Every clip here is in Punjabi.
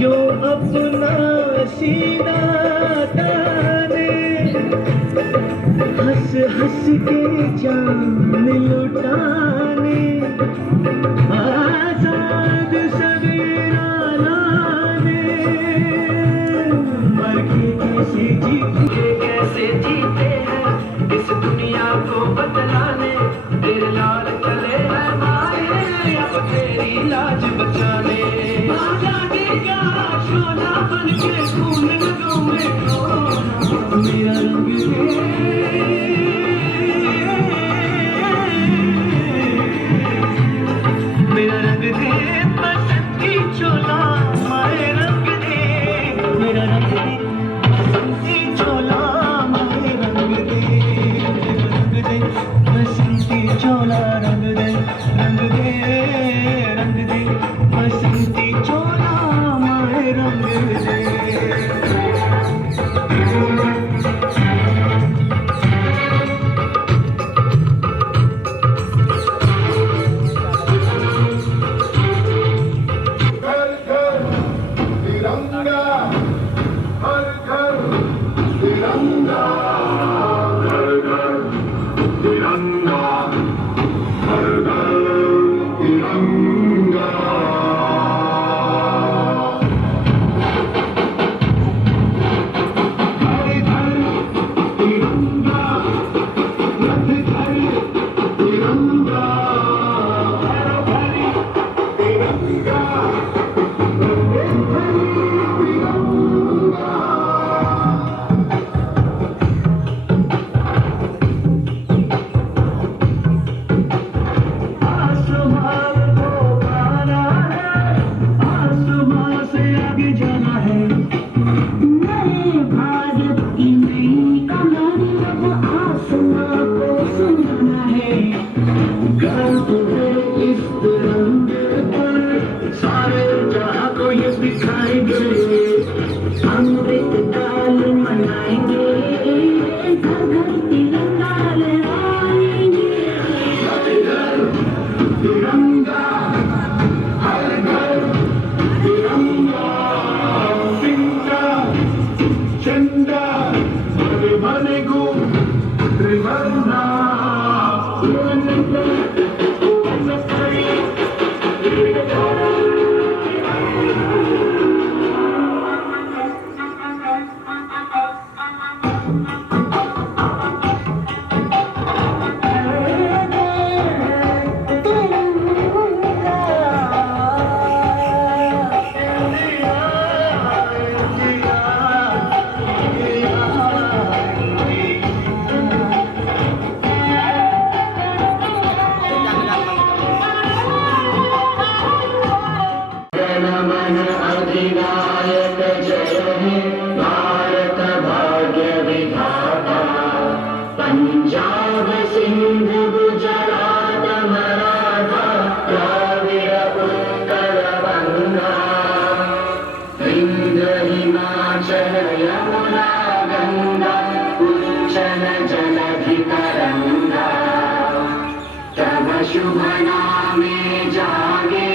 यो अपना सीना ताने, हंस हंस के जान लुटाने, आजाद सवेरा लाने, मर के कैसे जीते हैं इस दुनिया को बतलाने, तेरे लाल गले हैं माए अब तेरी लाज बचाने, आजादी का शोला बन के खून लगूं मैं मेरा रंग मेरा रंग दे बसंत की चोला माए रंग दे, मेरा रंग दे बसंत की चोला माए रंग दे, रंग दे बसंती चोला रंग दे, रंग दे रंग दे बसंती चोला माए रंग दे। शुभ नामे जागे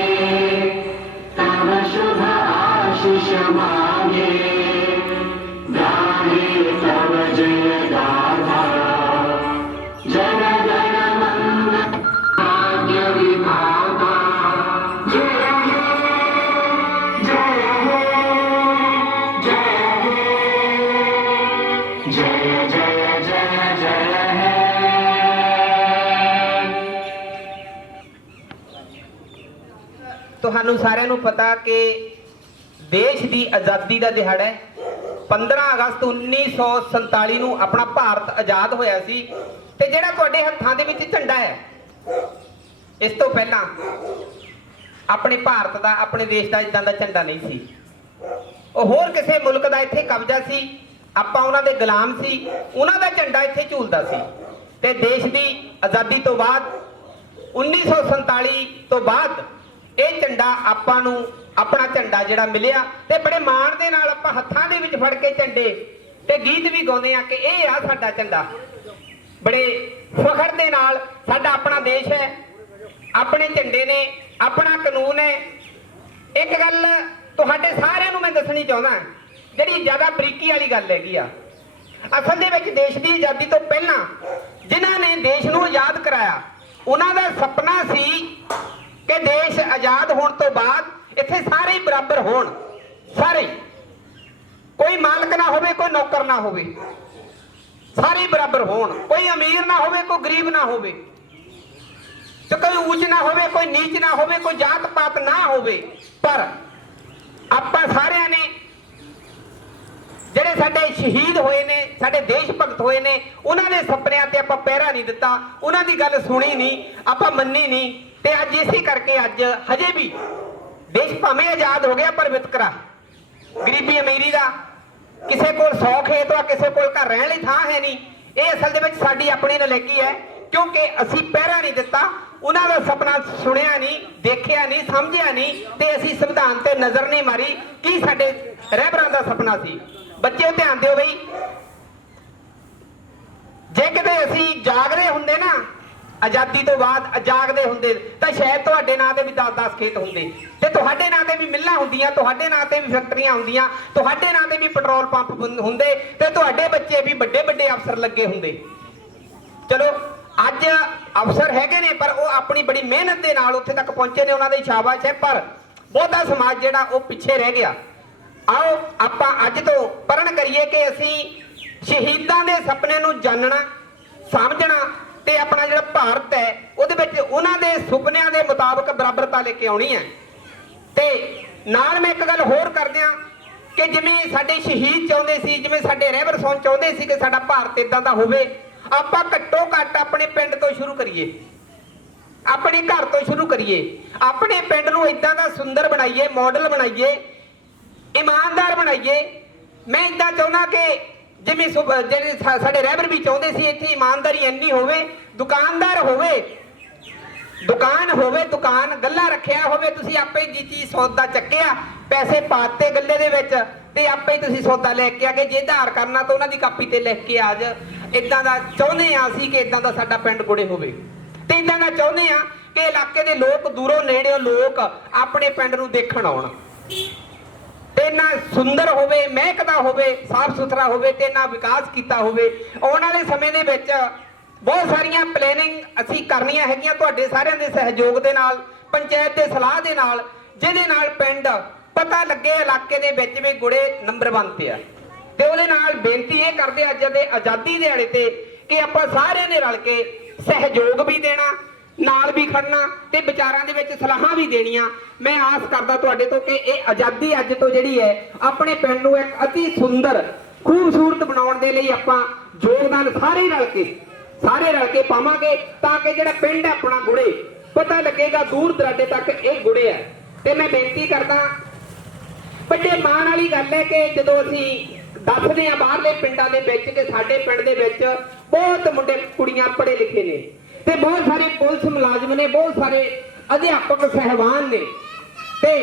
तब शुभ आशीष मांगे, गाहे तब जय गाथा जन गण मंगल भाग्य विधाता जय ਤੁਹਾਨੂੰ ਸਾਰਿਆਂ ਨੂੰ ਪਤਾ ਕਿ ਦੇਸ਼ ਦੀ ਆਜ਼ਾਦੀ ਦਾ ਦਿਹਾੜਾ ਹੈ। 15 ਅਗਸਤ 1947 ਨੂੰ ਆਪਣਾ ਭਾਰਤ ਆਜ਼ਾਦ ਹੋਇਆ ਸੀ ਤੇ ਜਿਹੜਾ ਤੁਹਾਡੇ ਹੱਥਾਂ ਦੇ ਵਿੱਚ ਝੰਡਾ ਹੈ, ਇਸ ਤੋਂ ਪਹਿਲਾਂ ਆਪਣੇ ਭਾਰਤ ਦਾ, ਆਪਣੇ ਦੇਸ਼ ਦਾ ਇਦਾਂ ਦਾ ਝੰਡਾ ਨਹੀਂ ਸੀ। ਉਹ ਹੋਰ ਕਿਸੇ ਮੁਲਕ ਦਾ ਇੱਥੇ ਕਬਜ਼ਾ ਸੀ, ਆਪਾਂ ਉਹਨਾਂ ਦੇ ਗੁਲਾਮ ਸੀ, ਉਹਨਾਂ ਦਾ ਝੰਡਾ ਇੱਥੇ ਝੂਲਦਾ ਸੀ। ਤੇ ਦੇਸ਼ ਦੀ ਆਜ਼ਾਦੀ ਤੋਂ ਬਾਅਦ 1947 ਤੋਂ ਬਾਅਦ ਇਹ ਝੰਡਾ ਆਪਾਂ ਨੂੰ, ਆਪਣਾ ਝੰਡਾ ਜਿਹੜਾ ਮਿਲਿਆ ਤੇ ਬੜੇ ਮਾਣ ਦੇ ਨਾਲ ਆਪਾਂ ਹੱਥਾਂ ਦੇ ਵਿੱਚ ਫੜ ਕੇ ਝੰਡੇ ਤੇ ਗੀਤ ਵੀ ਗਾਉਂਦੇ ਆ ਕਿ ਇਹ ਆ ਸਾਡਾ ਝੰਡਾ। ਬੜੇ ਫਖਰ ਦੇ ਨਾਲ ਸਾਡਾ ਆਪਣਾ ਦੇਸ਼ ਹੈ, ਆਪਣੇ ਝੰਡੇ ਨੇ, ਆਪਣਾ ਕਾਨੂੰਨ ਹੈ। ਇੱਕ ਗੱਲ ਤੁਹਾਡੇ ਸਾਰਿਆਂ ਨੂੰ ਮੈਂ ਦੱਸਣੀ ਚਾਹੁੰਦਾ, ਜਿਹੜੀ ਜ਼ਿਆਦਾ ਬਰੀਕੀ ਵਾਲੀ ਗੱਲ ਹੈਗੀ ਆ। ਅਸਲ ਦੇ ਵਿੱਚ ਦੇਸ਼ ਦੀ ਆਜ਼ਾਦੀ ਤੋਂ ਪਹਿਲਾਂ ਜਿਨ੍ਹਾਂ ਨੇ ਦੇਸ਼ ਨੂੰ ਆਜ਼ਾਦ ਕਰਾਇਆ, ਉਹਨਾਂ ਦਾ ਸੁਪਨਾ ਸੀ ਕਿ ਦੇਸ਼ ਆਜ਼ਾਦ ਹੋਣ ਤੋਂ ਬਾਅਦ ਇੱਥੇ ਸਾਰੇ ਹੀ ਬਰਾਬਰ ਹੋਣ, ਸਾਰੇ, ਕੋਈ ਮਾਲਕ ਨਾ ਹੋਵੇ, ਕੋਈ ਨੌਕਰ ਨਾ ਹੋਵੇ, ਸਾਰੇ ਹੀ ਬਰਾਬਰ ਹੋਣ, ਕੋਈ ਅਮੀਰ ਨਾ ਹੋਵੇ, ਕੋਈ ਗਰੀਬ ਨਾ ਹੋਵੇ, ਤੇ ਕੋਈ ਉੱਚ ਨਾ ਹੋਵੇ, ਕੋਈ ਨੀਚ ਨਾ ਹੋਵੇ, ਕੋਈ ਜਾਤ ਪਾਤ ਨਾ ਹੋਵੇ। ਪਰ ਆਪਾਂ ਸਾਰਿਆਂ ਨੇ, ਜਿਹੜੇ ਸਾਡੇ ਸ਼ਹੀਦ ਹੋਏ ਨੇ, ਸਾਡੇ ਦੇਸ਼ ਭਗਤ ਹੋਏ ਨੇ, ਉਹਨਾਂ ਦੇ ਸੁਪਨਿਆਂ ਤੇ ਆਪਾਂ ਪਹਿਰਾ ਨਹੀਂ ਦਿੱਤਾ, ਉਹਨਾਂ ਦੀ ਗੱਲ ਸੁਣੀ ਨਹੀਂ, ਆਪਾਂ ਮੰਨੀ ਨਹੀਂ। ਤੇ ਅੱਜ ਇਸੇ ਕਰਕੇ ਅੱਜ ਹਜੇ ਵੀ ਦੇਸ਼ ਭਾਵੇਂ ਆਜ਼ਾਦ ਹੋ ਗਿਆ ਪਰ ਵਿਤਕਰਾ, ਗਰੀਬੀ ਅਮੀਰੀ ਦਾ, ਕਿਸੇ ਕੋਲ 100 ਖੇਤ ਆ, ਕਿਸੇ ਕੋਲ ਘਰ ਰਹਿਣ ਲਈ ਥਾਂ ਹੈ ਨਹੀਂ। ਇਹ ਅਸਲ ਦੇ ਵਿੱਚ ਸਾਡੀ ਆਪਣੀ ਨਲਾਇਕੀ ਹੈ, ਕਿਉਂਕਿ ਅਸੀਂ ਪਹਿਰਾ ਨਹੀਂ ਦਿੱਤਾ, ਉਹਨਾਂ ਦਾ ਸੁਪਨਾ ਸੁਣਿਆ ਨਹੀਂ, ਦੇਖਿਆ ਨਹੀਂ, ਸਮਝਿਆ ਨਹੀਂ, ਤੇ ਅਸੀਂ ਸੰਵਿਧਾਨ ਤੇ ਨਜ਼ਰ ਨਹੀਂ ਮਾਰੀ ਕੀ ਸਾਡੇ ਰਹਿਬਰਾਂ ਦਾ ਸੁਪਨਾ ਸੀ। ਬੱਚਿਓ ਧਿਆਨ ਦਿਓ ਬਈ, ਜੇ ਕਿਤੇ ਅਸੀਂ ਜਾਗਦੇ ਹੁੰਦੇ ਨਾ, ਆਜ਼ਾਦੀ ਤੋਂ ਬਾਅਦ ਜਾਗਦੇ ਹੁੰਦੇ, ਤਾਂ ਸ਼ਾਇਦ ਤੁਹਾਡੇ ਨਾਂ ਤੇ ਵੀ 10-10 ਖੇਤ ਹੁੰਦੇ, ਤੇ ਤੁਹਾਡੇ ਨਾਂ ਤੇ ਵੀ ਮਿੱਲਾਂ ਹੁੰਦੀਆਂ, ਤੁਹਾਡੇ ਨਾਂ ਤੇ ਵੀ ਫੈਕਟਰੀਆਂ ਹੁੰਦੀਆਂ, ਤੁਹਾਡੇ ਨਾਂ ਤੇ ਵੀ ਪੈਟਰੋਲ ਪੰਪ ਹੁੰਦੇ, ਤੇ ਤੁਹਾਡੇ ਬੱਚੇ ਵੀ ਵੱਡੇ ਵੱਡੇ ਅਫਸਰ ਲੱਗੇ ਹੁੰਦੇ। ਚਲੋ ਅੱਜ ਅਫਸਰ ਹੈਗੇ ਨੇ, ਪਰ ਉਹ ਆਪਣੀ ਬੜੀ ਮਿਹਨਤ ਦੇ ਨਾਲ ਉੱਥੇ ਤੱਕ ਪਹੁੰਚੇ ਨੇ, ਉਹਨਾਂ ਦੀ ਸ਼ਾਬਾਸ਼ ਹੈ। ਪਰ ਬਹੁਤਾ ਸਮਾਜ ਜਿਹੜਾ ਉਹ ਪਿੱਛੇ ਰਹਿ ਗਿਆ। ਆਓ ਆਪਾਂ ਅੱਜ ਤੋਂ ਪ੍ਰਣ ਕਰੀਏ ਕਿ ਅਸੀਂ ਸ਼ਹੀਦਾਂ ਦੇ ਸੁਪਨੇ ਨੂੰ ਜਾਣਨਾ, ਸਮਝਣਾ, ਤੇ ਆਪਣਾ ਜਿਹੜਾ ਭਾਰਤ ਹੈ ਉਹਦੇ ਵਿੱਚ ਉਹਨਾਂ ਦੇ ਸੁਪਨਿਆਂ ਦੇ ਮੁਤਾਬਕ ਬਰਾਬਰਤਾ ਲੈ ਕੇ ਆਉਣੀ ਹੈ। ਤੇ ਨਾਲ ਮੈਂ ਇੱਕ ਗੱਲ ਹੋਰ ਕਰ ਦਿਆਂ ਕਿ ਜਿਵੇਂ ਸਾਡੇ ਸ਼ਹੀਦ ਚਾਹੁੰਦੇ ਸੀ, ਜਿਵੇਂ ਸਾਡੇ ਰਹਿਬਰ ਸੌਣ ਚਾਹੁੰਦੇ ਸੀ ਕਿ ਸਾਡਾ ਭਾਰਤ ਇਦਾਂ ਦਾ ਹੋਵੇ, ਆਪਾਂ ਘੱਟੋ ਘੱਟ ਆਪਣੇ ਪਿੰਡ ਤੋਂ ਸ਼ੁਰੂ ਕਰੀਏ, ਆਪਣੇ ਘਰ ਤੋਂ ਸ਼ੁਰੂ ਕਰੀਏ, ਆਪਣੇ ਪਿੰਡ ਨੂੰ ਇਦਾਂ ਦਾ ਸੁੰਦਰ ਬਣਾਈਏ, ਮਾਡਲ ਬਣਾਈਏ, ਇਮਾਨਦਾਰ ਬਣਾਈਏ। ਮੈਂ ਇਦਾਂ ਚਾਹੁੰਦਾ ਕਿ ਜਿਵੇਂ ਜਿਹੜੇ ਸਾਡੇ ਰਹਿਬਰ ਵੀ ਚਾਹੁੰਦੇ ਸੀ, ਇੱਥੇ ਇਮਾਨਦਾਰੀ ਇੰਨੀ ਹੋਵੇ, ਦੁਕਾਨਦਾਰ ਹੋਵੇ, ਦੁਕਾਨ ਹੋਵੇ, ਦੁਕਾਨ ਗੱਲਾ ਰੱਖਿਆ ਹੋਵੇ, ਤੁਸੀਂ ਆਪੇ ਜੀ ਚੀਜ਼ ਸੌਦਾ ਚੱਕਿਆ, ਪੈਸੇ ਪਾਤੇ ਗੱਲੇ ਦੇ ਵਿੱਚ, ਤੇ ਆਪੇ ਹੀ ਤੁਸੀਂ ਸੌਦਾ ਲੈ ਕੇ ਆ ਗਏ। ਜੇ ਆਧਾਰ ਕਰਨਾ ਤਾਂ ਉਹਨਾਂ ਦੀ ਕਾਪੀ ਤੇ ਲਿਖ ਕੇ ਆ ਜਾ। ਇਦਾਂ ਦਾ ਚਾਹੁੰਦੇ ਆ ਅਸੀਂ ਕਿ ਇਦਾਂ ਦਾ ਸਾਡਾ ਪਿੰਡ ਗੁੜੇ ਹੋਵੇ, ਤੇ ਇਦਾਂ ਦਾ ਚਾਹੁੰਦੇ ਆ ਕਿ ਇਲਾਕੇ ਦੇ ਲੋਕ, ਦੂਰੋਂ ਨੇੜਿਓਂ ਲੋਕ ਆਪਣੇ ਪਿੰਡ ਨੂੰ ਦੇਖਣ ਆਉਣ, ਤੇ ਨਾ ਸੁੰਦਰ ਹੋਵੇ, ਮਹਿਕਦਾ ਹੋਵੇ, ਸਾਫ ਸੁਥਰਾ ਹੋਵੇ, ਤੇ ਨਾ ਵਿਕਾਸ ਕੀਤਾ ਹੋਵੇ। ਆਉਣ ਵਾਲੇ ਸਮੇਂ ਦੇ ਵਿੱਚ ਬਹੁਤ ਸਾਰੀਆਂ ਪਲੈਨਿੰਗ ਅਸੀਂ ਕਰਨੀਆਂ ਹੈਗੀਆਂ ਤੁਹਾਡੇ ਸਾਰਿਆਂ ਦੇ ਸਹਿਯੋਗ ਦੇ ਨਾਲ, ਪੰਚਾਇਤ ਦੇ ਸਲਾਹ ਦੇ ਨਾਲ, ਜਿਹਦੇ ਨਾਲ ਪਿੰਡ ਪਤਾ ਲੱਗੇ ਇਲਾਕੇ ਦੇ ਵਿੱਚ ਵੀ ਗੁੜੇ ਨੰਬਰ 1 ਤੇ ਆ। ਤੇ ਉਹਦੇ ਨਾਲ ਬੇਨਤੀ ਇਹ ਕਰਦੇ ਅੱਜ ਦੇ ਆਜ਼ਾਦੀ ਦਿਹਾੜੇ ਤੇ ਕਿ ਆਪਾਂ ਸਾਰਿਆਂ ਨੇ ਰਲ ਕੇ ਸਹਿਯੋਗ ਵੀ ਦੇਣਾ, ਨਾਲ ਵੀ ਖੜਨਾ, ਤੇ ਵਿਚਾਰਾਂ ਦੇ ਵਿੱਚ ਸਲਾਹਾਂ ਵੀ ਦੇਣੀਆਂ। ਮੈਂ ਆਸ ਕਰਦਾ ਤੁਹਾਡੇ ਤੋਂ ਕਿ ਇਹ ਆਜ਼ਾਦੀ ਅੱਜ ਤੋਂ ਜਿਹੜੀ ਹੈ ਆਪਣੇ ਪਿੰਡ ਨੂੰ ਇੱਕ ਅਤੀ ਸੁੰਦਰ, ਖੂਬਸੂਰਤ ਬਣਾਉਣ ਦੇ ਲਈ ਆਪਾਂ ਯੋਗਦਾਨ ਸਾਰੇ ਰਲ ਕੇ ਪਾਵਾਂਗੇ, ਤਾਂ ਕਿ ਜਿਹੜਾ ਪਿੰਡ ਆਪਣਾ ਗੁੜੇ ਪਤਾ ਲੱਗੇਗਾ ਦੂਰ ਦਰਾਡੇ ਤੱਕ ਇਹ ਗੁੜੇ ਹੈ। ਤੇ ਮੈਂ ਬੇਨਤੀ ਕਰਦਾ, ਵੱਡੇ ਮਾਣ ਵਾਲੀ ਗੱਲ ਹੈ ਕਿ ਜਦੋਂ ਅਸੀਂ ਦੱਸਦੇ ਆ ਬਾਹਰਲੇ ਪਿੰਡਾਂ ਦੇ ਵਿੱਚ ਕਿ ਸਾਡੇ ਪਿੰਡ ਦੇ ਵਿੱਚ ਬਹੁਤ ਮੁੰਡੇ ਕੁੜੀਆਂ ਪੜ੍ਹੇ ਲਿਖੇ ਨੇ, ਤੇ ਬਹੁਤ ਸਾਰੇ ਪੁਲਿਸ ਮੁਲਾਜ਼ਮ ਨੇ, ਬਹੁਤ ਸਾਰੇ ਅਧਿਆਪਕ ਸਹਿਬਾਨ ਨੇ, ਤੇ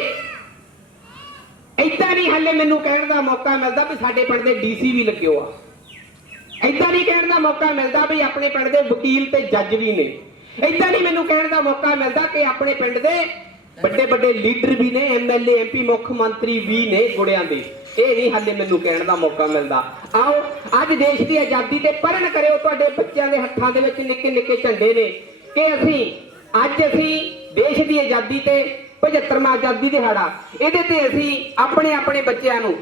ਏਦਾਂ ਨਹੀਂ ਹਲੇ ਮੈਨੂੰ ਕਹਿਣ ਦਾ ਮੌਕਾ ਮਿਲਦਾ ਵੀ ਸਾਡੇ ਪਿੰਡ ਦੇ ਡੀਸੀ ਵੀ ਲੱਗੇ ਆ, ਏਦਾਂ ਨਹੀਂ ਕਹਿਣ ਦਾ ਮੌਕਾ ਮਿਲਦਾ ਵੀ ਆਪਣੇ ਪਿੰਡ ਦੇ ਵਕੀਲ ਤੇ ਜੱਜ ਵੀ ਨੇ, ਏਦਾਂ ਨਹੀਂ ਮੈਨੂੰ ਕਹਿਣ ਦਾ ਮੌਕਾ ਮਿਲਦਾ ਕਿ ਆਪਣੇ ਪਿੰਡ ਦੇ ਵੱਡੇ ਵੱਡੇ ਲੀਡਰ ਵੀ ਨੇ, ਐਮਐਲਏ ਐਮਪੀ ਮੁੱਖ ਮੰਤਰੀ ਵੀ ਨੇ ਗੁੜਿਆਂ ਦੇ। ਇਹ ਨਹੀਂ ਹਾਲੇ ਮੈਨੂੰ ਕਹਿਣ ਦਾ ਮੌਕਾ ਮਿਲਦਾ। ਆਓ ਅੱਜ ਦੇਸ਼ ਦੀ ਆਜ਼ਾਦੀ ਤੇ ਪ੍ਰਣ ਕਰਿਓ, ਤੁਹਾਡੇ ਬੱਚਿਆਂ ਦੇ ਹੱਥਾਂ ਦੇ ਵਿੱਚ ਨਿੱਕੇ ਨਿੱਕੇ ਝੰਡੇ ਨੇ ਕਿ ਅਸੀਂ ਦੇਸ਼ ਦੀ ਆਜ਼ਾਦੀ ਤੇ 75ਵਾਂ ਆਜ਼ਾਦੀ ਦਿਹਾੜਾ, ਇਹਦੇ ਤੇ ਅਸੀਂ ਆਪਣੇ ਬੱਚਿਆਂ ਨੂੰ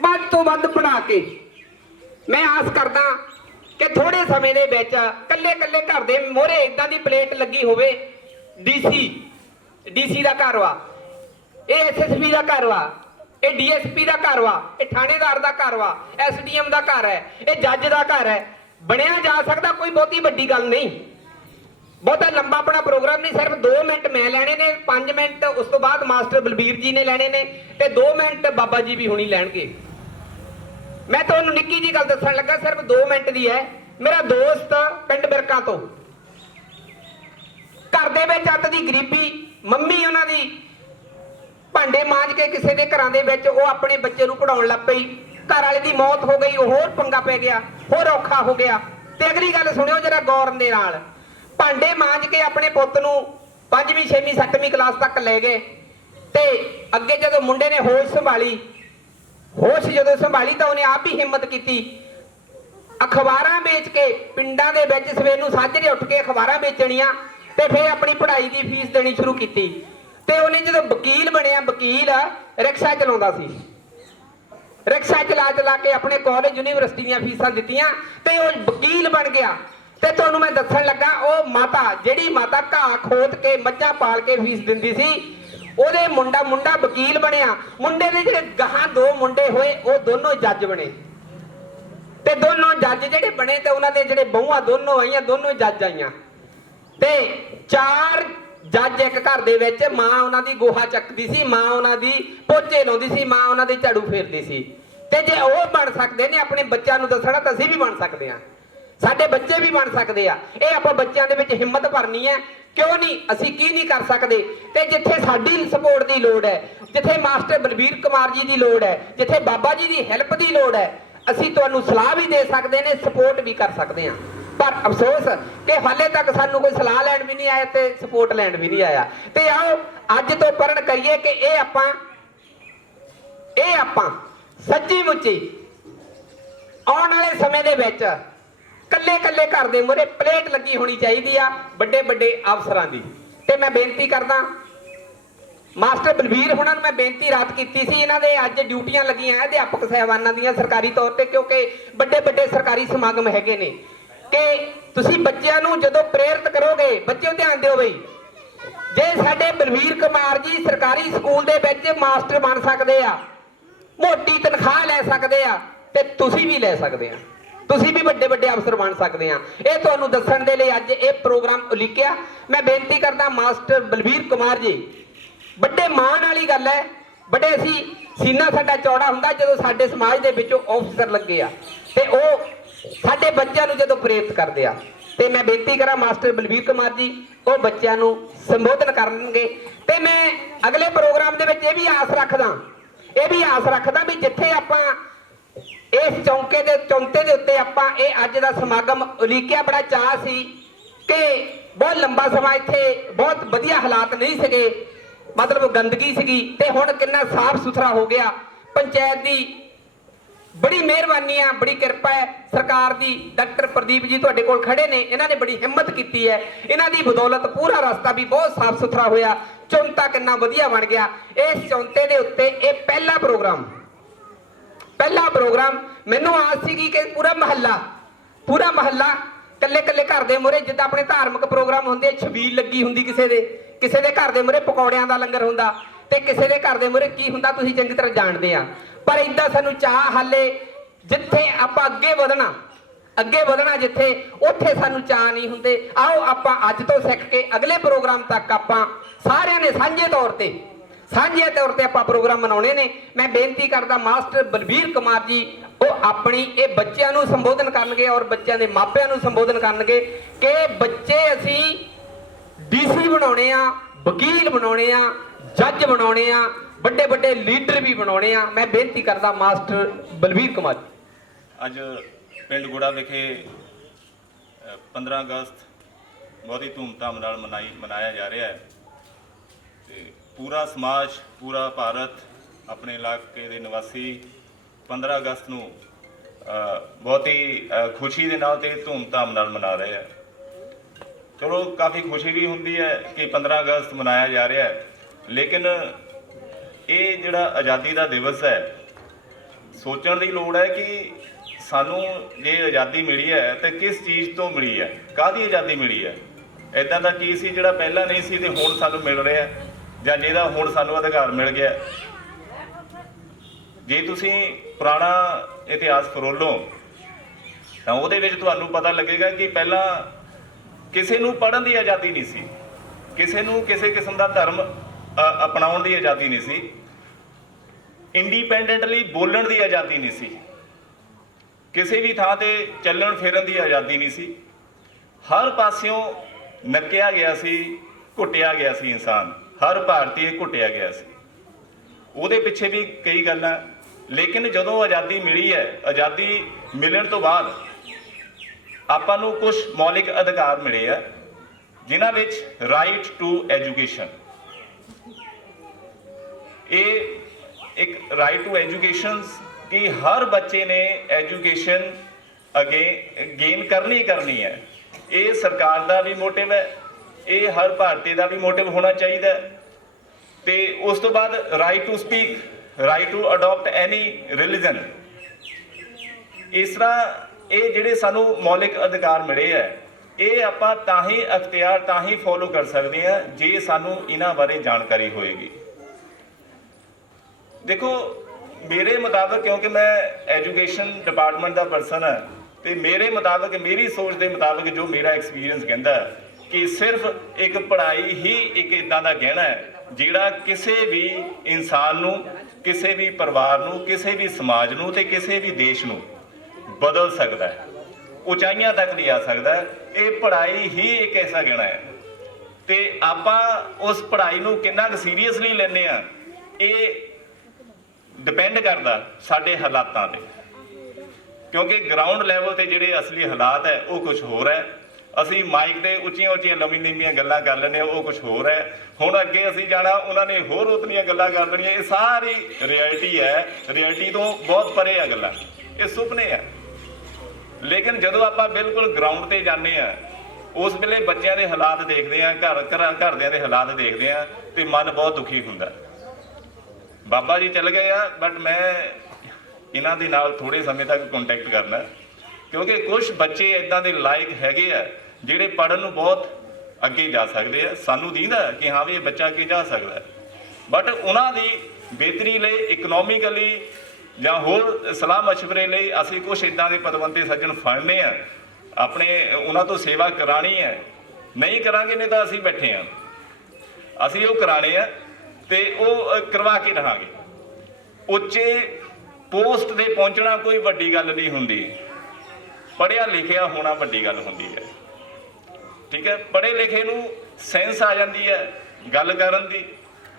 ਵੱਧ ਤੋਂ ਵੱਧ ਪੜ੍ਹਾ ਕੇ, ਮੈਂ ਆਸ ਕਰਦਾ ਕਿ ਥੋੜੇ ਸਮੇਂ ਦੇ ਵਿੱਚ ਕੱਲੇ ਘਰ ਦੇ ਮੋਹਰੇ ਇਦਾਂ ਦੀ ਪਲੇਟ ਲੱਗੀ ਹੋਵੇ, ਡੀਸੀ ਦਾ ਘਰ ਵਾ, ਇਹ ਐਸਐਸਪੀ ਦਾ ਘਰ ਵਾ, ਇਹ ਡੀਐਸਪੀ ਦਾ ਘਰ ਵਾ, ਇਹ ਥਾਣੇਦਾਰ ਦਾ ਘਰ ਵਾ, ਐਸਡੀਐਮ ਦਾ ਘਰ ਹੈ, ਇਹ ਜੱਜ ਦਾ ਘਰ ਹੈ। ਬਣਿਆ ਜਾ ਸਕਦਾ, ਕੋਈ ਬਹੁਤੀ ਵੱਡੀ ਗੱਲ ਨਹੀਂ। ਬਹੁਤਾ ਲੰਬਾ ਆਪਣਾ ਪ੍ਰੋਗਰਾਮ ਨਹੀਂ, ਸਿਰਫ 2 ਮਿੰਟ ਮੈਂ ਲੈਣੇ ਨੇ, 5 ਮਿੰਟ ਉਸ ਤੋਂ ਬਾਅਦ ਮਾਸਟਰ ਬਲਬੀਰ ਜੀ ਨੇ ਲੈਣੇ ਨੇ, ਤੇ 2 ਮਿੰਟ ਬਾਬਾ ਜੀ ਵੀ ਹੁਣੀ ਲੈਣਗੇ। ਮੈਂ ਤੁਹਾਨੂੰ ਨਿੱਕੀ ਜੀ ਗੱਲ ਦੱਸਣ ਲੱਗਾ, ਸਿਰਫ 2 ਮਿੰਟ ਦੀ ਹੈ। ਮੇਰਾ ਦੋਸਤ ਪਿੰਡ ਬਿਰਕਾਂ ਤੋਂ, ਘਰ ਦੇ ਵਿੱਚ ਅੱਤ ਦੀ ਗਰੀਬੀ, ਮੰਮੀ ਉਹਨਾਂ ਦੀ ਭਾਂਡੇ ਮਾਂਜ ਕੇ ਕਿਸੇ ਦੇ ਘਰਾਂ ਦੇ ਵਿੱਚ ਉਹ ਆਪਣੇ ਬੱਚੇ ਨੂੰ ਪੜਾਉਣ ਲੱਗ ਪਈ, ਘਰ ਵਾਲੇ ਦੀ ਮੌਤ ਹੋ ਗਈ, ਉਹ ਹੋਰ ਪੰਗਾ ਪੈ ਗਿਆ, ਹੋਰ ਔਖਾ ਹੋ ਗਿਆ। ਤੇ ਅਗਲੀ ਗੱਲ ਸੁਣਿਓ ਜਰਾ ਗੌਰ ਦੇ ਨਾਲ, ਭਾਂਡੇ ਮਾਂਜ ਕੇ ਆਪਣੇ ਪੁੱਤ ਨੂੰ 5ਵੀਂ 6ਵੀਂ 7ਵੀਂ ਕਲਾਸ ਤੱਕ ਲੈ ਗਏ, ਤੇ ਅੱਗੇ ਜਦੋਂ ਮੁੰਡੇ ਨੇ ਹੋਸ਼ ਸੰਭਾਲੀ, ਹੋਸ਼ ਜਦੋਂ ਸੰਭਾਲੀ ਤਾਂ ਉਹਨੇ ਆਪ ਹੀ ਹਿੰਮਤ ਕੀਤੀ, ਅਖਬਾਰਾਂ ਵੇਚ ਕੇ ਪਿੰਡਾਂ ਦੇ ਵਿੱਚ ਸਵੇਰ ਨੂੰ ਸਾਜਰੇ ਉੱਠ ਕੇ ਅਖਬਾਰਾਂ ਵੇਚਣੀਆਂ, ਤੇ ਫਿਰ ਆਪਣੀ ਪੜ੍ਹਾਈ ਦੀ ਫੀਸ ਦੇਣੀ ਸ਼ੁਰੂ ਕੀਤੀ। ਤੇ ਉਹਨੇ ਜਦੋਂ ਵਕੀਲ ਬਣਿਆ, ਵਕੀਲ ਰਿਕਸ਼ਾ ਚਲਾਉਂਦਾ ਸੀ, ਰਿਕਸ਼ਾ ਚਲਾ ਕੇ ਆਪਣੇ ਕਾਲਜ ਯੂਨੀਵਰਸਿਟੀ ਦੀਆਂ ਫੀਸਾਂ ਦਿੱਤੀਆਂ ਤੇ ਉਹ ਵਕੀਲ ਬਣ ਗਿਆ। ਤੇ ਤੁਹਾਨੂੰ ਮੈਂ ਦੱਸਣ ਲੱਗਾ, ਉਹ ਮਾਤਾ ਜਿਹੜੀ ਮਾਤਾ ਘਾਹ ਖੋਦ ਕੇ ਮੱਝਾਂ ਪਾਲ ਕੇ ਫੀਸ ਦਿੰਦੀ ਸੀ, ਉਹਦੇ ਮੁੰਡਾ ਵਕੀਲ ਬਣਿਆ। ਮੁੰਡੇ ਦੇ ਜਿਹੜੇ ਗਾਹਾਂ 2 ਮੁੰਡੇ ਹੋਏ, ਉਹ ਦੋਨੋਂ ਜੱਜ ਬਣੇ, ਤੇ ਦੋਨੋਂ ਜੱਜ ਜਿਹੜੇ ਬਣੇ ਤੇ ਉਹਨਾਂ ਦੇ ਜਿਹੜੇ ਬਹੂਆਂ ਦੋਨੋਂ ਆਈਆਂ, ਦੋਨੋਂ ਜੱਜ ਆਈਆਂ। ਤੇ 4 ਜੱਜ ਇੱਕ ਘਰ ਦੇ ਵਿੱਚ, ਮਾਂ ਉਹਨਾਂ ਦੀ ਗੋਹਾ ਚੱਕਦੀ ਸੀ, ਮਾਂ ਉਹਨਾਂ ਦੀ ਪੋਚੇ ਲਾਉਂਦੀ ਸੀ, ਮਾਂ ਉਹਨਾਂ ਦੀ ਝਾੜੂ ਫੇਰਦੀ ਸੀ। ਤੇ ਜੇ ਉਹ ਬਣ ਸਕਦੇ ਨੇ ਆਪਣੇ ਬੱਚਿਆਂ ਨੂੰ ਦੱਸਣਾ, ਤਾਂ ਅਸੀਂ ਵੀ ਬਣ ਸਕਦੇ ਹਾਂ, ਸਾਡੇ ਬੱਚੇ ਵੀ ਬਣ ਸਕਦੇ ਆ। ਇਹ ਆਪਾਂ ਬੱਚਿਆਂ ਦੇ ਵਿੱਚ ਹਿੰਮਤ ਭਰਨੀ ਹੈ। ਕਿਉਂ ਨਹੀਂ, ਅਸੀਂ ਕੀ ਨਹੀਂ ਕਰ ਸਕਦੇ। ਤੇ ਜਿੱਥੇ ਸਾਡੀ ਸਪੋਰਟ ਦੀ ਲੋੜ ਹੈ, ਜਿੱਥੇ ਮਾਸਟਰ ਬਲਬੀਰ ਕੁਮਾਰ ਜੀ ਦੀ ਲੋੜ ਹੈ, ਜਿੱਥੇ ਬਾਬਾ ਜੀ ਦੀ ਹੈਲਪ ਦੀ ਲੋੜ ਹੈ, ਅਸੀਂ ਤੁਹਾਨੂੰ ਸਲਾਹ ਵੀ ਦੇ ਸਕਦੇ ਨੇ, ਸਪੋਰਟ ਵੀ ਕਰ ਸਕਦੇ ਹਾਂ। ਪਰ ਅਫਸੋਸ ਕਿ ਹਾਲੇ ਤੱਕ ਸਾਨੂੰ ਕੋਈ ਸਲਾਹ ਲੈਣ ਵੀ ਨਹੀਂ ਆਇਆ ਤੇ ਸਪੋਰਟ ਲੈਣ ਵੀ ਨਹੀਂ ਆਇਆ। ਤੇ ਆਓ ਅੱਜ ਤੋਂ ਪਰਨ ਕਰੀਏ ਕਿ ਇਹ ਆਪਾਂ ਸੱਚੀ ਮੁੱਚੀ ਆਉਣ ਵਾਲੇ ਸਮੇਂ ਦੇ ਵਿੱਚ ਕੱਲੇ ਘਰ ਦੇ ਮੂਹਰੇ ਪਲੇਟ ਲੱਗੀ ਹੋਣੀ ਚਾਹੀਦੀ ਆ ਵੱਡੇ ਅਫਸਰਾਂ ਦੀ। ਤੇ ਮੈਂ ਬੇਨਤੀ ਕਰਦਾ ਮਾਸਟਰ ਬਲਬੀਰ ਹੁਣਾਂ ਨੂੰ, ਮੈਂ ਬੇਨਤੀ ਰਾਤ ਕੀਤੀ ਸੀ, ਇਹਨਾਂ ਦੇ ਅੱਜ ਡਿਊਟੀਆਂ ਲੱਗੀਆਂ ਅਧਿਆਪਕ ਸਹਿਬਾਨਾਂ ਦੀਆਂ ਸਰਕਾਰੀ ਤੌਰ ਤੇ, ਕਿਉਂਕਿ ਵੱਡੇ ਸਰਕਾਰੀ ਸਮਾਗਮ ਹੈਗੇ ਨੇ, ਕਿ ਤੁਸੀਂ ਬੱਚਿਆਂ ਨੂੰ ਜਦੋਂ ਪ੍ਰੇਰਿਤ ਕਰੋਗੇ, ਬੱਚਿਓ ਧਿਆਨ ਦਿਓ ਬਈ, ਜੇ ਸਾਡੇ ਬਲਬੀਰ ਕੁਮਾਰ ਜੀ ਸਰਕਾਰੀ ਸਕੂਲ ਦੇ ਵਿੱਚ ਮਾਸਟਰ ਬਣ ਸਕਦੇ ਆ, ਮੋਟੀ ਤਨਖਾਹ ਲੈ ਸਕਦੇ ਆ, ਤੇ ਤੁਸੀਂ ਵੀ ਲੈ ਸਕਦੇ ਆ, ਤੁਸੀਂ ਵੀ ਵੱਡੇ ਅਫਸਰ ਬਣ ਸਕਦੇ ਆ। ਇਹ ਤੁਹਾਨੂੰ ਦੱਸਣ ਦੇ ਲਈ ਅੱਜ ਇਹ ਪ੍ਰੋਗਰਾਮ ਉਲੀਕਿਆ। ਮੈਂ ਬੇਨਤੀ ਕਰਦਾ ਮਾਸਟਰ ਬਲਬੀਰ ਕੁਮਾਰ ਜੀ, ਵੱਡੇ ਮਾਣ ਵਾਲੀ ਗੱਲ ਹੈ, ਵੱਡੇ ਅਸੀਂ ਸੀਨਾ ਸਾਡਾ ਚੌੜਾ ਹੁੰਦਾ ਜਦੋਂ ਸਾਡੇ ਸਮਾਜ ਦੇ ਵਿੱਚੋਂ ਅਫਸਰ ਲੱਗੇ ਆ, ਤੇ ਉਹ ਸਾਡੇ ਬੱਚਿਆਂ ਨੂੰ ਜਦੋਂ ਪ੍ਰੇਰਿਤ ਕਰਦੇ ਆ। ਤੇ ਮੈਂ ਬੇਨਤੀ ਕਰਾਂ ਮਾਸਟਰ ਬਲਬੀਰ ਕੁਮਾਰ ਜੀ, ਉਹ ਬੱਚਿਆਂ ਨੂੰ ਸੰਬੋਧਨ ਕਰਨਗੇ। ਤੇ ਮੈਂ ਅਗਲੇ ਪ੍ਰੋਗਰਾਮ ਦੇ ਵਿੱਚ ਇਹ ਵੀ ਆਸ ਰੱਖਦਾ ਵੀ ਜਿੱਥੇ ਆਪਾਂ ਇਸ ਚੌਂਤੇ ਦੇ ਉੱਤੇ ਆਪਾਂ ਇਹ ਅੱਜ ਦਾ ਸਮਾਗਮ ਉਲੀਕਿਆ, ਬੜਾ ਚਾਅ ਸੀ ਕਿ ਬਹੁਤ ਲੰਬਾ ਸਮਾਂ ਇੱਥੇ ਬਹੁਤ ਵਧੀਆ ਹਾਲਾਤ ਨਹੀਂ ਸੀਗੇ, ਮਤਲਬ ਗੰਦਗੀ ਸੀਗੀ, ਤੇ ਹੁਣ ਕਿੰਨਾ ਸਾਫ਼ ਸੁਥਰਾ ਹੋ ਗਿਆ। ਪੰਚਾਇਤ ਦੀ ਬੜੀ ਮਿਹਰਬਾਨੀ ਆ, ਬੜੀ ਕਿਰਪਾ ਹੈ ਸਰਕਾਰ ਦੀ। ਡਾਕਟਰ ਪ੍ਰਦੀਪ ਜੀ ਤੁਹਾਡੇ ਕੋਲ ਖੜੇ ਨੇ, ਇਹਨਾਂ ਨੇ ਬੜੀ ਹਿੰਮਤ ਕੀਤੀ ਹੈ, ਇਹਨਾਂ ਦੀ ਬਦੌਲਤ ਪੂਰਾ ਰਸਤਾ ਵੀ ਬਹੁਤ ਸਾਫ਼ ਸੁਥਰਾ ਹੋਇਆ, ਚੌਂਤਾ ਕਿੰਨਾ ਵਧੀਆ ਬਣ ਗਿਆ। ਇਸ ਚੌਂਤੇ ਦੇ ਉੱਤੇ ਇਹ ਪਹਿਲਾ ਪ੍ਰੋਗਰਾਮ ਮੈਨੂੰ ਆਸ ਸੀਗੀ ਕਿ ਪੂਰਾ ਮਹੱਲਾ ਕੱਲੇ ਘਰ ਦੇ ਮੂਹਰੇ, ਜਿੱਦਾਂ ਆਪਣੇ ਧਾਰਮਿਕ ਪ੍ਰੋਗਰਾਮ ਹੁੰਦੇ, ਛਬੀਲ ਲੱਗੀ ਹੁੰਦੀ ਕਿਸੇ ਦੇ ਘਰ ਦੇ ਮੂਹਰੇ ਪਕੌੜਿਆਂ ਦਾ ਲੰਗਰ ਹੁੰਦਾ, ਤੇ ਕਿਸੇ ਦੇ ਘਰ ਦੇ ਮੂਹਰੇ ਕੀ ਹੁੰਦਾ ਤੁਸੀਂ ਚੰਗੀ ਤਰ੍ਹਾਂ ਜਾਣਦੇ ਆ। ਪਰ ਇਦਾਂ ਸਾਨੂੰ ਚਾਹ ਹਾਲੇ ਜਿੱਥੇ ਆਪਾਂ ਅੱਗੇ ਵਧਣਾ ਜਿੱਥੇ, ਉੱਥੇ ਸਾਨੂੰ ਚਾਹ ਨਹੀਂ ਹੁੰਦੇ। ਆਓ ਆਪਾਂ ਅੱਜ ਤੋਂ ਸਿੱਖ ਕੇ ਅਗਲੇ ਪ੍ਰੋਗਰਾਮ ਤੱਕ ਆਪਾਂ ਸਾਰਿਆਂ ਨੇ ਸਾਂਝੇ ਤੌਰ ਤੇ ਆਪਾਂ ਪ੍ਰੋਗਰਾਮ ਮਨਾਉਣੇ ਨੇ। ਮੈਂ ਬੇਨਤੀ ਕਰਦਾ ਮਾਸਟਰ ਬਲਬੀਰ ਕੁਮਾਰ ਜੀ, ਉਹ ਆਪਣੀ ਇਹ ਬੱਚਿਆਂ ਨੂੰ ਸੰਬੋਧਨ ਕਰਨਗੇ ਔਰ ਬੱਚਿਆਂ ਦੇ ਮਾਪਿਆਂ ਨੂੰ ਸੰਬੋਧਨ ਕਰਨਗੇ ਕਿ ਬੱਚੇ ਅਸੀਂ ਡੀਸੀ ਬਣਾਉਣੇ ਆ, ਵਕੀਲ ਬਣਾਉਣੇ ਆ, ਜੱਜ ਬਣਾਉਣੇ ਆ, ਵੱਡੇ ਲੀਡਰ ਵੀ ਬਣਾਉਣੇ ਆ। ਮੈਂ ਬੇਨਤੀ ਕਰਦਾ ਮਾਸਟਰ ਬਲਬੀਰ ਕੁਮਾਰ। ਅੱਜ ਪਿੰਡ ਗੁੜਾ ਵਿਖੇ 15 ਅਗਸਤ ਬਹੁਤ ਹੀ ਧੂਮਧਾਮ ਨਾਲ ਮਨਾਇਆ ਜਾ ਰਿਹਾ ਹੈ, ਤੇ ਪੂਰਾ ਸਮਾਜ, ਪੂਰਾ ਭਾਰਤ, ਆਪਣੇ ਇਲਾਕੇ ਦੇ ਨਿਵਾਸੀ 15 ਅਗਸਤ ਨੂੰ ਬਹੁਤ ਹੀ ਖੁਸ਼ੀ ਦੇ ਨਾਲ ਤੇ ਧੂਮਧਾਮ ਨਾਲ ਮਨਾ ਰਹੇ ਆ। ਚਲੋ ਕਾਫੀ ਖੁਸ਼ੀ ਵੀ ਹੁੰਦੀ ਹੈ ਕਿ 15 ਅਗਸਤ ਮਨਾਇਆ ਜਾ ਰਿਹਾ ਹੈ, ਲੇਕਿਨ ਇਹ ਜਿਹੜਾ ਆਜ਼ਾਦੀ ਦਾ ਦਿਵਸ ਹੈ, ਸੋਚਣ ਦੀ ਲੋੜ ਹੈ ਕਿ ਸਾਨੂੰ ਜੇ ਆਜ਼ਾਦੀ ਮਿਲੀ ਹੈ ਤੇ ਕਿਸ ਚੀਜ਼ ਤੋਂ ਮਿਲੀ ਹੈ, ਕਾਹਦੀ ਆਜ਼ਾਦੀ ਮਿਲੀ ਹੈ। ਇੱਦਾਂ ਦਾ ਕੀ ਸੀ ਜਿਹੜਾ ਪਹਿਲਾਂ ਨਹੀਂ ਸੀ ਤੇ ਹੁਣ ਸਾਨੂੰ ਮਿਲ ਰਿਹਾ। ਜਾਂ ਜਿਹਦਾ ਹੁਣ ਸਾਨੂੰ ਅਧਿਕਾਰ ਮਿਲ ਗਿਆ। ਜੇ ਤੁਸੀਂ ਪੁਰਾਣਾ ਇਤਿਹਾਸ ਫਰੋਲੋ ਤਾਂ ਉਹਦੇ ਵਿੱਚ ਤੁਹਾਨੂੰ ਪਤਾ ਲੱਗੇਗਾ ਕਿ ਪਹਿਲਾਂ ਕਿਸੇ ਨੂੰ ਪੜ੍ਹਨ ਦੀ ਆਜ਼ਾਦੀ ਨਹੀਂ ਸੀ, ਕਿਸੇ ਨੂੰ ਕਿਸੇ ਕਿਸਮ ਦਾ ਧਰਮ ਅਪਣਾਉਣ ਦੀ ਆਜ਼ਾਦੀ ਨਹੀਂ ਸੀ, ਇੰਡੀਪੈਂਡੈਂਟਲੀ ਬੋਲਣ ਦੀ ਆਜ਼ਾਦੀ ਨਹੀਂ ਸੀ, ਕਿਸੇ ਵੀ ਥਾਂ ਤੇ ਚੱਲਣ ਫਿਰਨ ਦੀ ਆਜ਼ਾਦੀ ਨਹੀਂ ਸੀ। ਹਰ ਪਾਸਿਓਂ ਨੱਕਿਆ ਗਿਆ ਸੀ, ਘੁੱਟਿਆ ਗਿਆ ਸੀ ਇਨਸਾਨ, ਹਰ ਭਾਰਤੀ ਘੁੱਟਿਆ ਗਿਆ ਸੀ। ਉਹਦੇ ਪਿੱਛੇ ਵੀ ਕਈ ਗੱਲਾਂ, ਲੇਕਿਨ ਜਦੋਂ ਆਜ਼ਾਦੀ ਮਿਲੀ ਹੈ, ਆਜ਼ਾਦੀ ਮਿਲਣ ਤੋਂ ਬਾਅਦ ਆਪਾਂ ਨੂੰ ਕੁਝ ਮੌਲਿਕ ਅਧਿਕਾਰ ਮਿਲੇ ਆ, ਜਿਨ੍ਹਾਂ ਵਿੱਚ ਰਾਈਟ ਟੂ ਐਜੂਕੇਸ਼ਨ, ਇਹ ਇੱਕ ਰਾਈਟ ਟੂ ਐਜੂਕੇਸ਼ਨ ਕਿ ਹਰ ਬੱਚੇ ਨੇ ਐਜੂਕੇਸ਼ਨ ਗੇਨ ਕਰਨੀ ਹੈ। ਇਹ ਸਰਕਾਰ ਦਾ ਵੀ ਮੋਟਿਵ ਹੈ, ਇਹ ਹਰ ਭਾਰਤੀ ਦਾ ਵੀ ਮੋਟਿਵ ਹੋਣਾ ਚਾਹੀਦਾ। ਤੇ ਉਸ ਤੋਂ ਬਾਅਦ right to speak, right to adopt any religion. ਇਸ ਤਰ੍ਹਾਂ ਇਹ ਜਿਹੜੇ ਸਾਨੂੰ ਮੌਲਿਕ ਅਧਿਕਾਰ ਮਿਲੇ ਹੈ, ਇਹ ਆਪਾਂ ਤਾਂ ਹੀ ਅਖਤਿਆਰ, ਤਾਂ ਹੀ ਫੋਲੋ ਕਰ ਸਕਦੇ ਹਾਂ ਜੇ ਸਾਨੂੰ ਇਹਨਾਂ ਬਾਰੇ ਜਾਣਕਾਰੀ ਹੋਏਗੀ। ਦੇਖੋ ਮੇਰੇ ਮੁਤਾਬਕ, ਕਿਉਂਕਿ ਮੈਂ ਐਜੂਕੇਸ਼ਨ ਡਿਪਾਰਟਮੈਂਟ ਦਾ ਪਰਸਨ ਹਾਂ, ਤੇ ਮੇਰੇ ਮੁਤਾਬਕ, ਮੇਰੀ ਸੋਚ ਦੇ ਮੁਤਾਬਕ ਜੋ ਮੇਰਾ ਐਕਸਪੀਰੀਅੰਸ ਕਹਿੰਦਾ ਕਿ ਸਿਰਫ ਇੱਕ ਪੜ੍ਹਾਈ ਹੀ ਇੱਕ ਇੱਦਾਂ ਦਾ ਗਹਿਣਾ ਹੈ ਜਿਹੜਾ ਕਿਸੇ ਵੀ ਇਨਸਾਨ ਨੂੰ, ਕਿਸੇ ਵੀ ਪਰਿਵਾਰ ਨੂੰ, ਕਿਸੇ ਵੀ ਸਮਾਜ ਨੂੰ ਤੇ ਕਿਸੇ ਵੀ ਦੇਸ਼ ਨੂੰ ਬਦਲ ਸਕਦਾ ਹੈ, ਉਚਾਈਆਂ ਤੱਕ ਲਿਆ ਸਕਦਾ ਹੈ। ਇਹ ਪੜ੍ਹਾਈ ਹੀ ਇੱਕ ਐਸਾ ਗਹਿਣਾ ਹੈ ਤੇ ਆਪਾਂ ਉਸ ਪੜ੍ਹਾਈ ਨੂੰ ਕਿੰਨਾ ਕੁ ਸੀਰੀਅਸਲੀ ਲੈਂਦੇ ਆ, ਇਹ ਡਿਪੈਂਡ ਕਰਦਾ ਸਾਡੇ ਹਾਲਾਤਾਂ ਤੇ। ਕਿਉਂਕਿ ਗਰਾਊਂਡ ਲੈਵਲ ਤੇ ਜਿਹੜੇ ਅਸਲੀ ਹਾਲਾਤ ਹੈ ਉਹ ਕੁਝ ਹੋਰ ਹੈ। ਅਸੀਂ ਮਾਈਕ ਤੇ ਉੱਚੀਆਂ ਲੰਮੀਆਂ ਗੱਲਾਂ ਕਰ ਲੈਂਦੇ ਹਾਂ, ਉਹ ਕੁਝ ਹੋਰ ਹੈ। ਹੁਣ ਅੱਗੇ ਅਸੀਂ ਜਾਣਾ, ਉਹਨਾਂ ਨੇ ਹੋਰ ਉਤਨੀਆਂ ਗੱਲਾਂ ਕਰ ਦੇਣੀਆਂ। ਇਹ ਸਾਰੀ ਰਿਐਲਿਟੀ ਹੈ, ਰਿਐਲਿਟੀ ਤੋਂ ਬਹੁਤ ਪਰੇ ਆ ਗੱਲਾਂ, ਇਹ ਸੁਪਨੇ ਆ। ਲੇਕਿਨ ਜਦੋਂ ਆਪਾਂ ਬਿਲਕੁਲ ਗਰਾਊਂਡ ਤੇ ਜਾਂਦੇ ਆ, ਉਸ ਵੇਲੇ ਬੱਚਿਆਂ ਦੇ ਹਾਲਾਤ ਦੇਖਦੇ ਆ, ਘਰਦਿਆਂ ਦੇ ਹਾਲਾਤ ਦੇਖਦੇ ਆ ਤੇ ਮਨ ਬਹੁਤ ਦੁਖੀ ਹੁੰਦਾ। ਬਾਬਾ ਜੀ ਚੱਲ ਗਏ ਆ, ਬਟ ਮੈਂ ਇਹਨਾਂ ਦੇ ਨਾਲ ਥੋੜੇ ਸਮੇਂ ਤੱਕ ਕੰਟੈਕਟ ਕਰਨਾ, ਕਿਉਂਕਿ ਕੁਝ ਬੱਚੇ ਇਦਾਂ ਦੇ ਲਾਇਕ ਹੈਗੇ ਆ ਜਿਹੜੇ ਪੜ੍ਹਨ ਨੂੰ ਬਹੁਤ ਅੱਗੇ ਜਾ ਸਕਦੇ ਆ। ਸਾਨੂੰ ਦੀਦਾ ਕਿ ਹਾਂ ਵੀ ਇਹ ਬੱਚਾ ਅੱਗੇ ਜਾ ਸਕਦਾ, ਬਟ ਉਹਨਾਂ ਦੀ ਬਿਹਤਰੀ ਲਈ, ਇਕਨੋਮਿਕਲੀ ਜਾਂ ਹੋਰ ਸਲਾਹ ਮਸ਼ਵਰੇ ਲਈ ਅਸੀਂ ਕੁਝ ਇੱਦਾਂ ਦੇ ਪਤਵੰਤੇ ਸੱਜਣ ਫੜਨੇ ਆ, ਆਪਣੇ ਉਹਨਾਂ ਤੋਂ ਸੇਵਾ ਕਰਾਣੀ ਹੈ। ਨਹੀਂ ਕਰਾਂਗੇ ਨਹੀਂ ਤਾਂ ਅਸੀਂ ਬੈਠੇ ਆ, ਅਸੀਂ ਉਹ ਕਰਾਣੇ ਆ ਤੇ ਉਹ ਕਰਵਾ ਕੇ ਰਹਾਂਗੇ। ਉੱਚੇ ਪੋਸਟ ਤੇ ਪਹੁੰਚਣਾ ਕੋਈ ਵੱਡੀ ਗੱਲ ਨਹੀਂ ਹੁੰਦੀ, ਪੜ੍ਹਿਆ ਲਿਖਿਆ ਹੋਣਾ ਵੱਡੀ ਗੱਲ ਹੁੰਦੀ ਹੈ। ਠੀਕ ਹੈ, ਪੜ੍ਹੇ ਲਿਖੇ ਨੂੰ ਸੈਂਸ ਆ ਜਾਂਦੀ ਹੈ ਗੱਲ ਕਰਨ ਦੀ,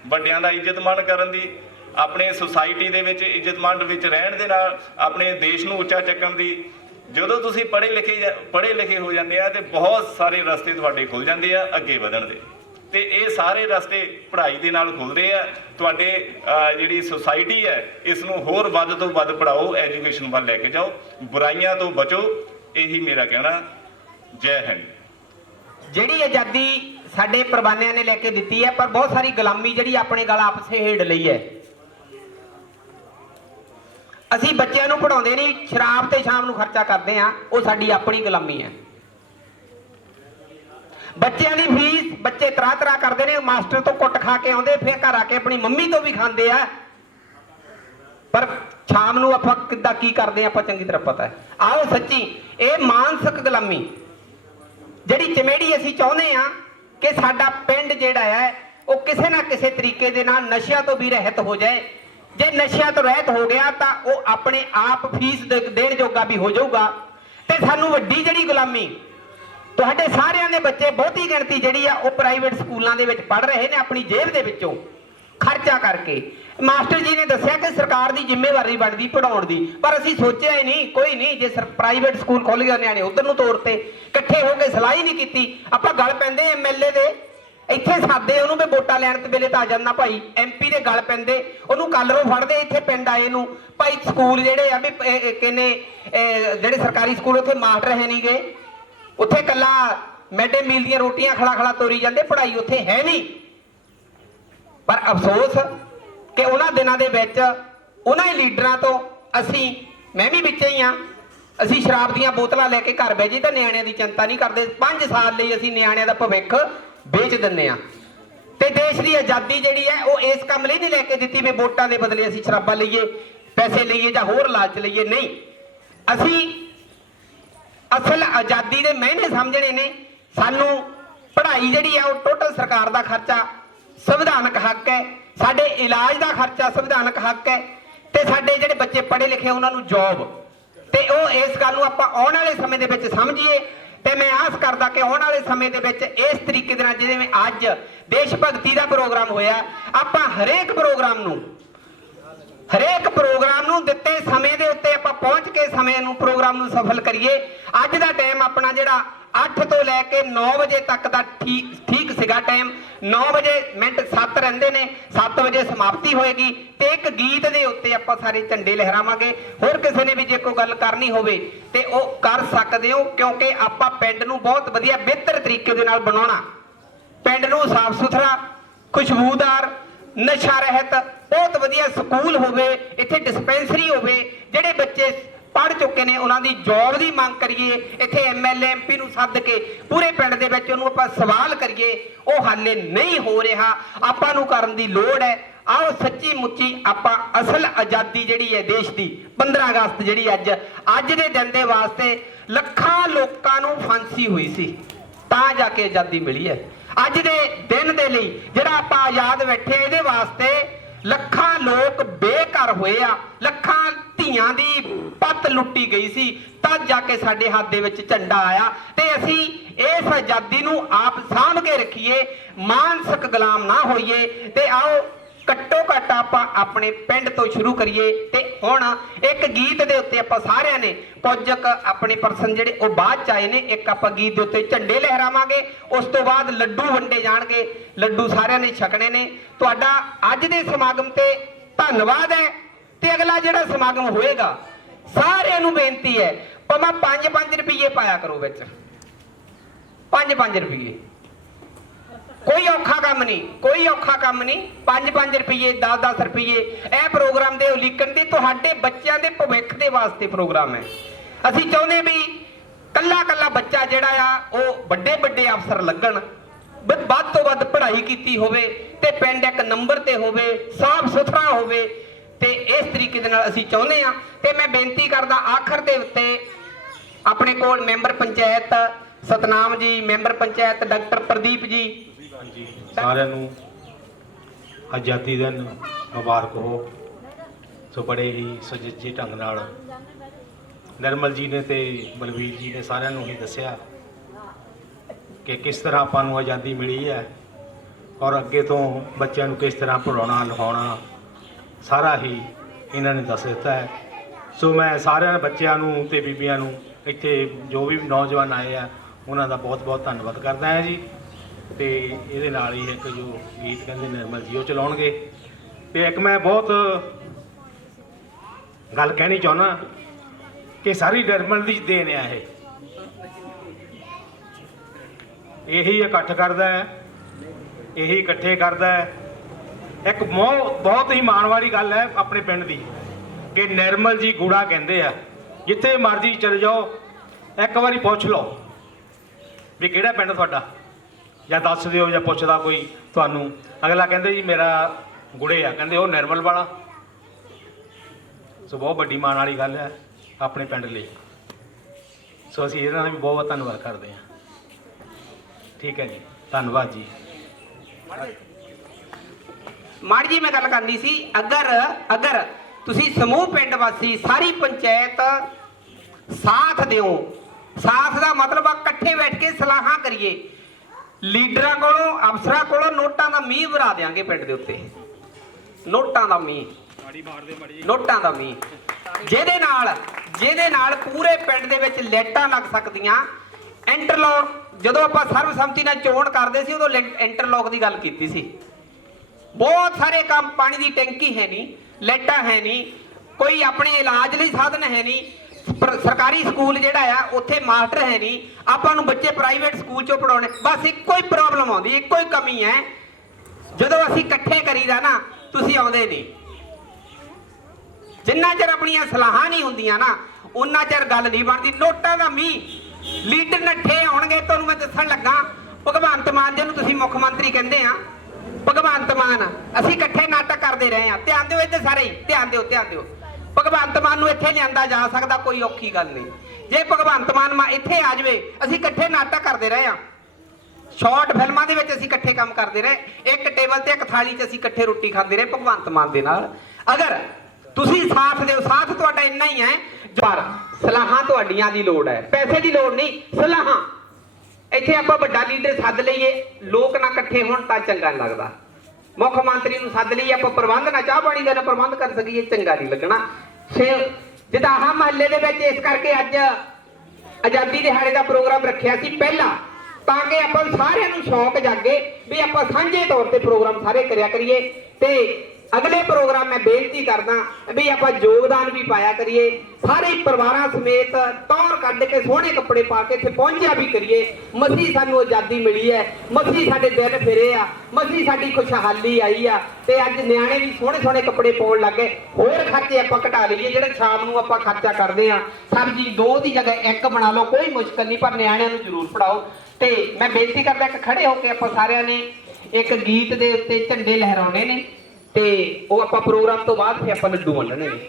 ਵੱਡਿਆਂ ਦਾ ਇੱਜ਼ਤ ਮਾਣ ਕਰਨ ਦੀ, ਆਪਣੇ ਸੁਸਾਇਟੀ ਦੇ ਵਿੱਚ ਇੱਜ਼ਤਮਾਨ ਵਿੱਚ ਰਹਿਣ ਦੇ ਨਾਲ ਆਪਣੇ ਦੇਸ਼ ਨੂੰ ਉੱਚਾ ਚੱਕਣ ਦੀ। ਜਦੋਂ ਤੁਸੀਂ ਪੜ੍ਹੇ ਲਿਖੇ ਹੋ ਜਾਂਦੇ ਆ ਤੇ ਬਹੁਤ ਸਾਰੇ ਰਸਤੇ ਤੁਹਾਡੇ ਖੁੱਲ ਜਾਂਦੇ ਆ ਅੱਗੇ ਵਧਣ ਦੇ, ਤੇ ਇਹ ਸਾਰੇ ਰਸਤੇ ਪੜ੍ਹਾਈ ਦੇ ਨਾਲ ਖੁੱਲਦੇ ਆ। ਤੁਹਾਡੇ ਜਿਹੜੀ ਸੁਸਾਇਟੀ ਹੈ ਇਸ ਨੂੰ ਹੋਰ ਵੱਧ ਤੋਂ ਵੱਧ ਪੜ੍ਹਾਓ, ਐਜੂਕੇਸ਼ਨ ਵੱਲ ਲੈ ਕੇ ਜਾਓ, ਬੁਰਾਈਆਂ ਤੋਂ ਬਚੋ, ਇਹੀ ਮੇਰਾ ਕਹਿਣਾ। ਜੈ ਹਿੰਦ। ਜਿਹੜੀ ਆਜ਼ਾਦੀ ਸਾਡੇ ਪ੍ਰਵਾਨਿਆਂ ਨੇ ਲੈ ਕੇ ਦਿੱਤੀ ਹੈ, ਪਰ ਬਹੁਤ ਸਾਰੀ ਗੁਲਾਮੀ ਜਿਹੜੀ ਆਪਣੇ ਗਲ ਆਪਸੇ ਹੇਠ ਲਈ ਹੈ। ਅਸੀਂ ਬੱਚਿਆਂ ਨੂੰ ਪੜਾਉਂਦੇ ਨਹੀਂ, ਸ਼ਰਾਬ ਤੇ ਸ਼ਾਮ ਨੂੰ ਖਰਚਾ ਕਰਦੇ ਆ, ਉਹ ਸਾਡੀ ਆਪਣੀ ਗੁਲਾਮੀ ਹੈ। ਬੱਚਿਆਂ ਦੀ ਫੀਸ ਬੱਚੇ ਤਰਾ ਕਰਦੇ ਨੇ, ਮਾਸਟਰ ਤੋਂ ਕੁੱਟ ਖਾ ਕੇ ਆਉਂਦੇ, ਫਿਰ ਘਰ ਆ ਕੇ ਆਪਣੀ ਮੰਮੀ ਤੋਂ ਵੀ ਖਾਂਦੇ ਆ, ਪਰ ਸ਼ਾਮ ਨੂੰ ਆਪਾਂ ਕਿੱਦਾਂ ਕੀ ਕਰਦੇ ਆ ਆਪਾਂ ਚੰਗੀ ਤਰ੍ਹਾਂ ਪਤਾ ਹੈ। ਆਓ ਸੱਚੀ ਇਹ ਮਾਨਸਿਕ ਗੁਲਾਮੀ ਜਿਹੜੀ ਚਮੇੜੀ ਅਸੀਂ ਚਾਹੁੰਦੇ ਆ ਕਿ ਸਾਡਾ ਪਿੰਡ ਜਿਹੜਾ ਹੈ ਉਹ ਕਿਸੇ ਨਾ ਕਿਸੇ ਤਰੀਕੇ ਦੇ ਨਾਲ ਨਸ਼ਿਆਂ ਤੋਂ ਵੀ ਰਹਿਤ ਹੋ ਜਾਏ। ਜੇ ਨਸ਼ਿਆਂ ਤੋਂ ਰਹਿਤ ਹੋ ਗਿਆ ਤਾਂ ਉਹ ਆਪਣੇ ਆਪ ਫੀਸ ਦੇਣ ਜੋਗਾ ਵੀ ਹੋ ਜਾਊਗਾ। ਤੇ ਸਾਨੂੰ ਵੱਡੀ ਜਿਹੜੀ ਗੁਲਾਮੀ, ਤੁਹਾਡੇ ਸਾਰਿਆਂ ਦੇ ਬੱਚੇ ਬਹੁਤੀ ਗਿਣਤੀ ਜਿਹੜੀ ਆ ਉਹ ਪ੍ਰਾਈਵੇਟ ਸਕੂਲਾਂ ਦੇ ਵਿੱਚ ਪੜ੍ਹ ਰਹੇ ਨੇ, ਆਪਣੀ ਜੇਬ ਦੇ ਵਿੱਚੋਂ ਖਰਚਾ ਕਰਕੇ। ਮਾਸਟਰ ਜੀ ਨੇ ਦੱਸਿਆ ਕਿ ਸਰਕਾਰ ਦੀ ਜ਼ਿੰਮੇਵਾਰੀ ਬਣਦੀ ਪੜਾਉਣ ਦੀ, ਪਰ ਅਸੀਂ ਸੋਚਿਆ ਹੀ ਨਹੀਂ, ਕੋਈ ਨਹੀਂ, ਜੇ ਪ੍ਰਾਈਵੇਟ ਸਕੂਲ ਖੁੱਲ ਗਏ ਨਿਆਣੇ ਉਧਰ ਨੂੰ ਤੋਰਤੇ, ਇਕੱਠੇ ਹੋ ਕੇ ਸਲਾਹ ਹੀ ਨਹੀਂ ਕੀਤੀ। ਆਪਾਂ ਗੱਲ ਪੈਂਦੇ ਐਮਐਲਏ ਦੇ, ਇੱਥੇ ਸਾਦੇ ਉਹਨੂੰ ਵੀ ਵੋਟਾਂ ਲੈਣ ਤੇ ਵੇਲੇ ਤਾਂ ਆ ਜਾਂਦਾ ਭਾਈ, ਐਮਪੀ ਦੇ ਗੱਲ ਪੈਂਦੇ, ਉਹਨੂੰ ਕੱਲਰੋਂ ਫੜਦੇ, ਇੱਥੇ ਪਿੰਡ ਆਏ ਨੂੰ ਭਾਈ ਸਕੂਲ ਜਿਹੜੇ ਆ ਵੀ ਕਹਿੰਦੇ ਜਿਹੜੇ ਸਰਕਾਰੀ ਸਕੂਲ ਉੱਥੇ ਮਾਸਟਰ ਹੈ ਨਹੀਂ ਗੇ, ਉੱਥੇ ਕੱਲਾ ਮਿਡ ਡੇ ਮੀਲ ਦੀਆਂ ਰੋਟੀਆਂ ਖੜਾ ਤੋਰੀ ਜਾਂਦੇ, ਪੜ੍ਹਾਈ ਉੱਥੇ ਹੈ ਨਹੀਂ। ਪਰ ਅਫਸੋਸ ਕਿ ਉਹਨਾਂ ਦਿਨਾਂ ਦੇ ਵਿੱਚ ਉਹਨਾਂ ਹੀ ਲੀਡਰਾਂ ਤੋਂ ਅਸੀਂ, ਮੈਂ ਵੀ ਵਿੱਚ ਹੀ ਆ, ਅਸੀਂ ਸ਼ਰਾਬ ਦੀਆਂ ਬੋਤਲਾਂ ਲੈ ਕੇ ਘਰ ਬਹਿ ਜੀ ਤਾਂ ਨਿਆਣਿਆਂ ਦੀ ਚਿੰਤਾ ਨਹੀਂ ਕਰਦੇ। 5 ਸਾਲ ਲਈ ਅਸੀਂ ਨਿਆਣਿਆਂ ਦਾ ਭਵਿੱਖ ਵੇਚ ਦਿੰਦੇ ਆ ਤੇ ਦੇਸ਼ ਦੀ ਆਜ਼ਾਦੀ ਜਿਹੜੀ ਹੈ ਉਹ ਇਸ ਕੰਮ ਲਈ ਨਹੀਂ ਲੈ ਕੇ ਦਿੱਤੀ ਵੀ ਵੋਟਾਂ ਦੇ ਬਦਲੇ ਅਸੀਂ ਸ਼ਰਾਬਾਂ ਲਈਏ, ਪੈਸੇ ਲਈਏ ਜਾਂ ਹੋਰ ਲਾਲਚ ਲਈਏ। ਨਹੀਂ, ਅਸੀਂ ਅਸਲ ਆਜ਼ਾਦੀ ਦੇ ਮਾਇਨੇ ਸਮਝਣੇ ਨੇ। ਸਾਨੂੰ ਪੜ੍ਹਾਈ ਜਿਹੜੀ ਹੈ ਉਹ ਟੋਟਲ ਸਰਕਾਰ ਦਾ ਖਰਚਾ ਸੰਵਿਧਾਨਕ ਹੱਕ ਹੈ, ਸਾਡੇ ਇਲਾਜ ਦਾ ਖਰਚਾ ਸੰਵਿਧਾਨਕ ਹੱਕ ਹੈ, ਤੇ ਸਾਡੇ ਜਿਹੜੇ ਬੱਚੇ ਪੜ੍ਹੇ ਲਿਖੇ ਉਹਨਾਂ ਨੂੰ ਜੌਬ। ਤੇ ਉਹ ਇਸ ਗੱਲ ਨੂੰ ਆਪਾਂ ਆਉਣ ਵਾਲੇ ਸਮੇਂ ਦੇ ਵਿੱਚ ਸਮਝੀਏ। ਤੇ ਮੈਂ ਆਸ ਕਰਦਾ ਕਿ ਆਉਣ ਵਾਲੇ ਸਮੇਂ ਦੇ ਵਿੱਚ ਇਸ ਤਰੀਕੇ ਦੇ ਨਾਲ ਜਿਵੇਂ ਅੱਜ ਦੇਸ਼ ਭਗਤੀ ਦਾ ਪ੍ਰੋਗਰਾਮ ਹੋਇਆ, ਆਪਾਂ ਹਰੇਕ ਪ੍ਰੋਗਰਾਮ ਨੂੰ ਦਿੱਤੇ ਸਮੇਂ ਦੇ ਉੱਤੇ ਆਪਾਂ ਪਹੁੰਚ ਕੇ ਸਮੇਂ ਨੂੰ ਪ੍ਰੋਗਰਾਮ ਨੂੰ ਸਫਲ ਕਰੀਏ। ਅੱਜ ਦਾ ਟਾਈਮ ਆਪਣਾ ਜਿਹੜਾ 8 ਤੋਂ ਲੈ ਕੇ 9 ਵਜੇ ਤੱਕ ਦਾ ਠੀਕ ਸੀਗਾ ਟਾਈਮ। 9 ਵਜੇ ਮਿੰਟ 7 ਰਹਿੰਦੇ ਨੇ, 7 ਵਜੇ ਸਮਾਪਤੀ ਹੋਏਗੀ ਤੇ ਇੱਕ ਗੀਤ ਦੇ ਉੱਤੇ ਆਪਾਂ ਸਾਰੇ ਝੰਡੇ ਲਹਿਰਾਵਾਂਗੇ। ਹੋਰ ਕਿਸੇ ਨੇ ਵੀ ਜੇ ਕੋਈ ਗੱਲ ਕਰਨੀ ਹੋਵੇ ਤੇ ਉਹ ਕਰ ਸਕਦੇ ਹੋ, ਕਿਉਂਕਿ ਆਪਾਂ ਪਿੰਡ ਨੂੰ ਬਹੁਤ ਵਧੀਆ ਬਿਹਤਰ ਤਰੀਕੇ ਦੇ ਨਾਲ ਬਣਾਉਣਾ। ਪਿੰਡ ਨੂੰ ਸਾਫ਼ ਸੁਥਰਾ, ਖੁਸ਼ਬੂਦਾਰ, ਨਸ਼ਾ ਰਹਿਤ, ਬਹੁਤ ਵਧੀਆ ਸਕੂਲ ਹੋਵੇ, ਇੱਥੇ ਡਿਸਪੈਂਸਰੀ ਹੋਵੇ, ਜਿਹੜੇ ਬੱਚੇ ਪੜ੍ਹ ਚੁੱਕੇ ਨੇ ਉਹਨਾਂ ਦੀ ਜੌਬ ਦੀ ਮੰਗ ਕਰੀਏ। ਇੱਥੇ ਐਮਐਲਏ ਐਮਪੀ ਨੂੰ ਸੱਦ ਕੇ ਪੂਰੇ ਪਿੰਡ ਦੇ ਵਿੱਚ ਉਹਨੂੰ ਆਪਾਂ ਸਵਾਲ ਕਰੀਏ। ਉਹ ਹਾਲੇ ਨਹੀਂ ਹੋ ਰਿਹਾ, ਆਪਾਂ ਨੂੰ ਕਰਨ ਦੀ ਲੋੜ ਹੈ। ਆਓ ਸੱਚੀ ਮੁੱਚੀ ਆਪਾਂ ਅਸਲ ਆਜ਼ਾਦੀ ਜਿਹੜੀ ਹੈ ਦੇਸ਼ ਦੀ 15 ਅਗਸਤ ਜਿਹੜੀ ਅੱਜ ਦੇ ਦਿਨ ਦੇ ਵਾਸਤੇ ਲੱਖਾਂ ਲੋਕਾਂ ਨੂੰ ਫਾਂਸੀ ਹੋਈ ਸੀ ਤਾਂ ਜਾ ਕੇ ਆਜ਼ਾਦੀ ਮਿਲੀ ਹੈ। ਅੱਜ ਦੇ ਦਿਨ ਦੇ ਲਈ ਜਿਹੜਾ ਆਪਾਂ ਆਜ਼ਾਦ ਬੈਠੇ ਇਹਦੇ ਵਾਸਤੇ ਲੱਖਾਂ ਲੋਕ ਬੇਘਰ ਹੋਏ ਆ, ਲੱਖਾਂ ਧੀਆਂ ਦੀ ਪੱਤ ਲੁੱਟੀ ਗਈ ਸੀ ਤਦ ਜਾ ਕੇ ਸਾਡੇ ਹੱਥ ਦੇ ਵਿੱਚ ਝੰਡਾ ਆਇਆ। ਤੇ ਅਸੀਂ ਇਸ ਆਜ਼ਾਦੀ ਨੂੰ ਆਪ ਸਾਂਭ ਕੇ ਰੱਖੀਏ, ਮਾਨਸਿਕ ਗੁਲਾਮ ਨਾ ਹੋਈਏ। ਤੇ ਆਓ ਘੱਟੋ ਘੱਟ ਆਪਾਂ ਆਪਣੇ ਪਿੰਡ ਤੋਂ ਸ਼ੁਰੂ ਕਰੀਏ। ਤੇ ਹੁਣ ਇੱਕ ਗੀਤ ਦੇ ਉੱਤੇ ਆਪਾਂ ਸਾਰਿਆਂ ਨੇ, ਕੁਝ ਆਪਣੇ ਪਰਸਨ ਜਿਹੜੇ ਉਹ ਬਾਅਦ ਚ ਆਏ ਨੇ, ਇੱਕ ਆਪਾਂ ਗੀਤ ਦੇ ਉੱਤੇ ਝੰਡੇ ਲਹਿਰਾਵਾਂਗੇ। ਉਸ ਤੋਂ ਬਾਅਦ ਲੱਡੂ ਵੰਡੇ ਜਾਣਗੇ, ਲੱਡੂ ਸਾਰਿਆਂ ਨੇ ਛਕਣੇ ਨੇ। ਤੁਹਾਡਾ ਅੱਜ ਦੇ ਸਮਾਗਮ ਤੇ ਧੰਨਵਾਦ ਹੈ। ਤੇ ਅਗਲਾ ਜਿਹੜਾ ਸਮਾਗਮ ਹੋਏਗਾ ਸਾਰਿਆਂ ਨੂੰ ਬੇਨਤੀ ਹੈ, ਭਾਵੇਂ 5-5 ਰੁਪਏ ਪਾਇਆ ਕਰੋ ਵਿੱਚ, 5-5 ਰੁਪਏ। ਕੋਈ ਔਖਾ ਕੰਮ ਨਹੀਂ, ਕੋਈ ਔਖਾ ਕੰਮ ਨਹੀਂ। 5-5 ਰੁਪਏ, 10-10 ਰੁਪਏ ਇਹ ਪ੍ਰੋਗਰਾਮ ਦੇ ਉਲੀਕਣ ਦੀ ਤੁਹਾਡੇ ਬੱਚਿਆਂ ਦੇ ਭਵਿੱਖ ਦੇ ਵਾਸਤੇ ਪ੍ਰੋਗਰਾਮ ਹੈ। ਅਸੀਂ ਚਾਹੁੰਦੇ ਵੀ ਕੱਲਾ ਬੱਚਾ ਜਿਹੜਾ ਆ ਉਹ ਵੱਡੇ ਅਫਸਰ ਲੱਗਣ, ਵੱਧ ਤੋਂ ਵੱਧ ਪੜ੍ਹਾਈ ਕੀਤੀ ਹੋਵੇ ਤੇ ਪਿੰਡ ਇੱਕ ਨੰਬਰ ਤੇ ਹੋਵੇ, ਸਾਫ਼ ਸੁਥਰਾ ਹੋਵੇ। ਤੇ ਇਸ ਤਰੀਕੇ ਦੇ ਨਾਲ ਅਸੀਂ ਚਾਹੁੰਦੇ ਆ। ਤੇ ਮੈਂ ਬੇਨਤੀ ਕਰਦਾ ਆਖਰ ਦੇ ਉੱਤੇ ਆਪਣੇ ਕੋਲ ਮੈਂਬਰ ਪੰਚਾਇਤ ਸਤਨਾਮ ਜੀ, ਮੈਂਬਰ ਪੰਚਾਇਤ ਡਾਕਟਰ ਪ੍ਰਦੀਪ ਜੀ, ਹਾਂਜੀ ਸਾਰਿਆਂ ਨੂੰ ਆਜ਼ਾਦੀ ਦਿਨ ਮੁਬਾਰਕ ਹੋ। ਸੋ ਬੜੇ ਹੀ ਸੁਚੱਜੇ ਢੰਗ ਨਾਲ ਨਿਰਮਲ ਜੀ ਨੇ ਤੇ ਬਲਵੀਰ ਜੀ ਨੇ ਸਾਰਿਆਂ ਨੂੰ ਹੀ ਦੱਸਿਆ ਕਿ ਕਿਸ ਤਰ੍ਹਾਂ ਆਪਾਂ ਨੂੰ ਆਜ਼ਾਦੀ ਮਿਲੀ ਹੈ ਔਰ ਅੱਗੇ ਤੋਂ ਬੱਚਿਆਂ ਨੂੰ ਕਿਸ ਤਰ੍ਹਾਂ ਪੜ੍ਹਾਉਣਾ ਲਿਖਾਉਣਾ ਸਾਰਾ ਹੀ ਇਹਨਾਂ ਨੇ ਦੱਸ ਦਿੱਤਾ ਹੈ। ਸੋ ਮੈਂ ਸਾਰਿਆਂ ਬੱਚਿਆਂ ਨੂੰ ਤੇ ਬੀਬੀਆਂ ਨੂੰ, ਇੱਥੇ ਜੋ ਵੀ ਨੌਜਵਾਨ ਆਏ ਆ, ਉਹਨਾਂ ਦਾ ਬਹੁਤ ਬਹੁਤ ਧੰਨਵਾਦ ਕਰਦਾ ਹਾਂ ਜੀ। ਤੇ ਇਹਦੇ ਨਾਲ ਹੀ ਇੱਕ ਜੋ ਗੀਤ ਕਹਿੰਦੇ ਨਿਰਮਲ ਜੀ ਉਹ ਚਲਾਉਣਗੇ। ਤੇ ਇੱਕ ਮੈਂ ਬਹੁਤ ਗੱਲ ਕਹਿਣੀ ਚਾਹੁੰਦਾ ਕਿ ਸਾਰੀ ਨਿਰਮਲ ਦੀ ਦੇਣ ਆ ਇਹ, ਇਹੀ ਇਕੱਠ ਕਰਦਾ ਹੈ, ਇਹੀ ਇਕੱਠੇ ਕਰਦਾ ਹੈ। ਇੱਕ ਬਹੁਤ ਹੀ ਮਾਣ ਵਾਲੀ ਗੱਲ ਹੈ ਆਪਣੇ ਪਿੰਡ ਦੀ ਕਿ ਨਿਰਮਲ ਜੀ ਗੂੜਾ ਕਹਿੰਦੇ ਆ। ਜਿੱਥੇ ਮਰਜ਼ੀ ਚਲੇ ਜਾਓ, ਇੱਕ ਵਾਰੀ ਪੁੱਛ ਲਓ ਵੀ ਕਿਹੜਾ ਪਿੰਡ ਤੁਹਾਡਾ, ਜਾਂ ਦੱਸ ਦਿਓ, ਜਾਂ ਪੁੱਛਦਾ ਕੋਈ ਤੁਹਾਨੂੰ, ਅਗਲਾ ਕਹਿੰਦੇ ਜੀ ਮੇਰਾ ਗੁੜੇ ਆ, ਕਹਿੰਦੇ ਉਹ ਨਿਰਮਲ ਵਾਲਾ। ਸੋ ਬਹੁਤ ਵੱਡੀ ਮਾਣ ਵਾਲੀ ਗੱਲ ਹੈ ਆਪਣੇ ਪਿੰਡ ਲਈ। ਸੋ ਅਸੀਂ ਇਹਨਾਂ ਦਾ ਵੀ ਬਹੁਤ ਧੰਨਵਾਦ ਕਰਦੇ ਹਾਂ। ਠੀਕ ਹੈ ਜੀ, ਧੰਨਵਾਦ ਜੀ। ਮਾੜੀ ਜੀ ਮੈਂ ਗੱਲ ਕਰਨੀ ਸੀ, ਅਗਰ ਤੁਸੀਂ ਸਮੂਹ ਪਿੰਡ ਵਾਸੀ ਸਾਰੀ ਪੰਚਾਇਤ ਸਾਥ ਦਿਓ, ਸਾਥ ਦਾ ਮਤਲਬ ਆ ਇਕੱਠੇ ਬੈਠ ਕੇ ਸਲਾਹਾਂ ਕਰੀਏ। ਲੀਡਰਾਂ ਕੋਲੋਂ, ਅਫਸਰਾਂ ਕੋਲੋਂ ਨੋਟਾਂ ਦਾ ਮੀਂਹ ਵਰਾ ਦੇਾਂਗੇ ਪਿੰਡ ਦੇ ਉੱਤੇ, ਨੋਟਾਂ ਦਾ ਮੀਂਹ, ਨੋਟਾਂ ਦਾ ਮੀਂਹ, ਜਿਹਦੇ ਨਾਲ ਪੂਰੇ ਪਿੰਡ ਦੇ ਵਿੱਚ ਲਾਈਟਾਂ ਲੱਗ ਸਕਦੀਆਂ। ਇੰਟਰਲੋਕ, ਜਦੋਂ ਆਪਾਂ ਸਰਬਸੰਮਤੀ ਨਾਲ ਚੋਣ ਕਰਦੇ ਸੀ ਉਦੋਂ ਇੰਟਰਲੋਕ ਦੀ ਗੱਲ ਕੀਤੀ ਸੀ। ਬਹੁਤ ਸਾਰੇ ਕੰਮ, ਪਾਣੀ ਦੀ ਟੈਂਕੀ ਹੈ ਨਹੀਂ, ਲਾਈਟਾਂ ਹੈ ਨਹੀਂ, ਕੋਈ ਆਪਣੇ ਇਲਾਜ ਲਈ ਸਾਧਨ ਹੈ ਨਹੀਂ, ਸਰਕਾਰੀ ਸਕੂਲ ਜਿਹੜਾ ਆ ਉੱਥੇ ਮਾਸਟਰ ਹੈ ਨਹੀਂ, ਆਪਾਂ ਨੂੰ ਬੱਚੇ ਪ੍ਰਾਈਵੇਟ ਸਕੂਲ ਚੋਂ ਪੜਾਉਣੇ। ਬਸ ਇੱਕੋ ਹੀ ਪ੍ਰੋਬਲਮ ਆਉਂਦੀ, ਇੱਕੋ ਹੀ ਕਮੀ ਹੈ, ਜਦੋਂ ਅਸੀਂ ਇਕੱਠੇ ਕਰੀਦਾ ਨਾ ਤੁਸੀਂ ਆਉਂਦੇ ਨਹੀਂ। ਜਿੰਨਾ ਚਿਰ ਆਪਣੀਆਂ ਸਲਾਹਾਂ ਨਹੀਂ ਹੁੰਦੀਆਂ ਨਾ ਉਨਾ ਚਿਰ ਗੱਲ ਨਹੀਂ ਬਣਦੀ। ਨੋਟਾਂ ਦਾ ਮੀਂਹ, ਲੀਡਰ ਨੱਠੇ ਆਉਣਗੇ। ਤੁਹਾਨੂੰ ਮੈਂ ਦੱਸਣ ਲੱਗਾ, ਭਗਵੰਤ ਮਾਨ ਜੀ ਨੂੰ ਤੁਸੀਂ ਮੁੱਖ ਮੰਤਰੀ ਕਹਿੰਦੇ ਆ, ਭਗਵੰਤ ਮਾਨ ਅਸੀਂ ਇਕੱਠੇ ਨਾਟਕ ਕਰਦੇ ਰਹੇ ਆ। ਧਿਆਨ ਦਿਓ ਇੱਧਰ ਸਾਰੇ ਹੀ, ਧਿਆਨ ਦਿਓ। ਭਗਵੰਤ ਮਾਨ ਨੂੰ ਇੱਥੇ ਲਿਆਂਦਾ ਜਾ ਸਕਦਾ, ਕੋਈ ਔਖੀ ਗੱਲ ਨਹੀਂ। ਜੇ ਭਗਵੰਤ ਮਾਨ ਇੱਥੇ ਆ ਜਾਵੇ, ਅਸੀਂ ਇਕੱਠੇ ਨਾਟਕ ਕਰਦੇ ਰਹੇ ਆ। ਸ਼ਾਰਟ ਫਿਲਮਾਂ ਦੇ ਵਿੱਚ ਅਸੀਂ ਇਕੱਠੇ ਕੰਮ ਕਰਦੇ ਰਹੇ, ਇੱਕ ਟੇਬਲ ਤੇ ਇੱਕ ਥਾਲੀ 'ਚ ਅਸੀਂ ਇਕੱਠੇ ਰੋਟੀ ਖਾਂਦੇ ਰਹੇ ਭਗਵੰਤ ਮਾਨ ਦੇ ਨਾਲ। ਅਗਰ ਤੁਸੀਂ ਸਾਥ ਦਿਓ, ਸਾਥ ਤੁਹਾਡਾ ਇੰਨਾ ਹੀ ਹੈ, ਪਰ ਸਲਾਹਾਂ ਤੁਹਾਡੀਆਂ ਦੀ ਲੋੜ ਹੈ, ਪੈਸੇ ਦੀ ਲੋੜ ਨਹੀਂ, ਸਲਾਹਾਂ। ਇੱਥੇ ਆਪਾਂ ਵੱਡਾ ਲੀਡਰ ਸੱਦ ਲਈਏ, ਲੋਕ ਨਾ ਇਕੱਠੇ ਹੋਣ ਤਾਂ ਚੰਗਾ ਨਹੀਂ ਲੱਗਦਾ। ਮੁੱਖ ਮੰਤਰੀ ਨੂੰ ਸੱਦ ਲਈਏ ਆਪਾਂ, ਪ੍ਰਬੰਧ ਨਾ ਚਾਹ ਪਾਣੀ ਦਾ ਨਾ ਪ੍ਰਬੰਧ ਕਰ ਸਕੀਏ, ਚੰਗਾ ਨਹੀਂ ਲੱਗਣਾ। ਜਿੱਦਾਂ ਆਹ ਮਹੱਲੇ ਦੇ ਵਿੱਚ ਇਸ ਕਰਕੇ ਅੱਜ ਆਜ਼ਾਦੀ ਦਿਹਾੜੇ ਦਾ ਪ੍ਰੋਗਰਾਮ ਰੱਖਿਆ ਸੀ ਪਹਿਲਾਂ, ਤਾਂ ਕਿ ਆਪਾਂ ਸਾਰਿਆਂ ਨੂੰ ਸ਼ੌਕ ਜਾਗੇ ਵੀ ਆਪਾਂ ਸਾਂਝੇ ਤੌਰ ਤੇ ਪ੍ਰੋਗਰਾਮ ਸਾਰੇ ਕਰਿਆ ਕਰੀਏ। ਤੇ ਅਗਲੇ ਪ੍ਰੋਗਰਾਮ ਮੈਂ ਬੇਨਤੀ ਕਰਦਾ ਵੀ ਆਪਾਂ ਯੋਗਦਾਨ ਵੀ ਪਾਇਆ ਕਰੀਏ, ਸਾਰੇ ਪਰਿਵਾਰਾਂ ਸਮੇਤ ਤੌਰ ਕੱਢ ਕੇ ਸੋਹਣੇ ਕੱਪੜੇ ਪਾ ਕੇ ਇੱਥੇ ਪਹੁੰਚਿਆ ਵੀ ਕਰੀਏ। ਮਸੀਂ ਸਾਨੂੰ ਆਜ਼ਾਦੀ ਮਿਲੀ ਹੈ, ਮਸੀਂ ਸਾਡੇ ਦਿਨ ਫਿਰੇ ਆ, ਮਸੀਂ ਸਾਡੀ ਖੁਸ਼ਹਾਲੀ ਆਈ ਆ, ਤੇ ਅੱਜ ਨਿਆਣੇ ਵੀ ਸੋਹਣੇ ਸੋਹਣੇ ਕੱਪੜੇ ਪਾਉਣ ਲੱਗ ਗਏ। ਹੋਰ ਖਰਚੇ ਆਪਾਂ ਘਟਾ ਲਈਏ, ਜਿਹੜੇ ਸ਼ਾਮ ਨੂੰ ਆਪਾਂ ਖਰਚਾ ਕਰਦੇ ਆ, ਸਬਜ਼ੀ 2 ਦੀ ਜਗ੍ਹਾ 1 ਬਣਾ ਲਓ, ਕੋਈ ਮੁਸ਼ਕਲ ਨਹੀਂ, ਪਰ ਨਿਆਣਿਆਂ ਨੂੰ ਜ਼ਰੂਰ ਪੜਾਓ। ਤੇ ਮੈਂ ਬੇਨਤੀ ਕਰਦਾ ਕਿ ਖੜੇ ਹੋ ਕੇ ਆਪਾਂ ਸਾਰਿਆਂ ਨੇ ਇੱਕ ਗੀਤ ਦੇ ਉੱਤੇ ਝੰਡੇ ਲਹਿਰਾਉਣੇ ਨੇ, ਤੇ ਉਹ ਆਪਾਂ ਪ੍ਰੋਗਰਾਮ ਤੋਂ ਬਾਅਦ ਫਿਰ ਆਪਾਂ ਲੱਡੂ ਵੰਡਣੇ ਨੇ।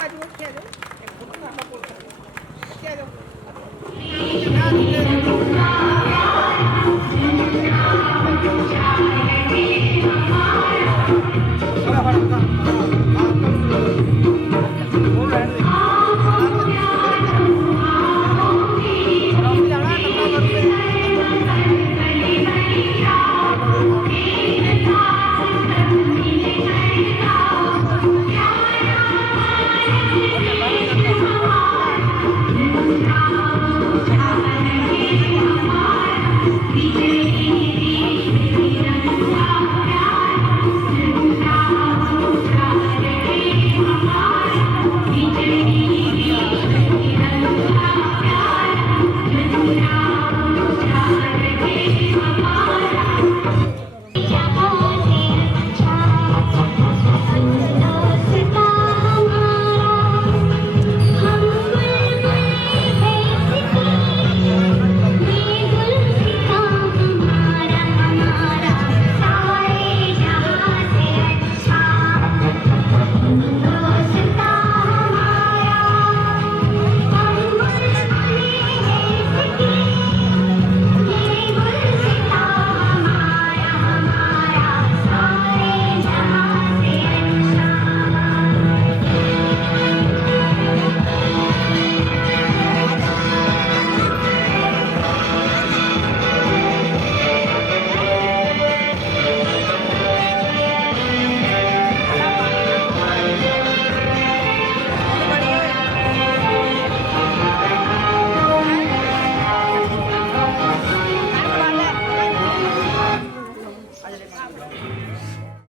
आज वो क्या दो, एक फुट ना आप बोल सकते हैं, क्या दो।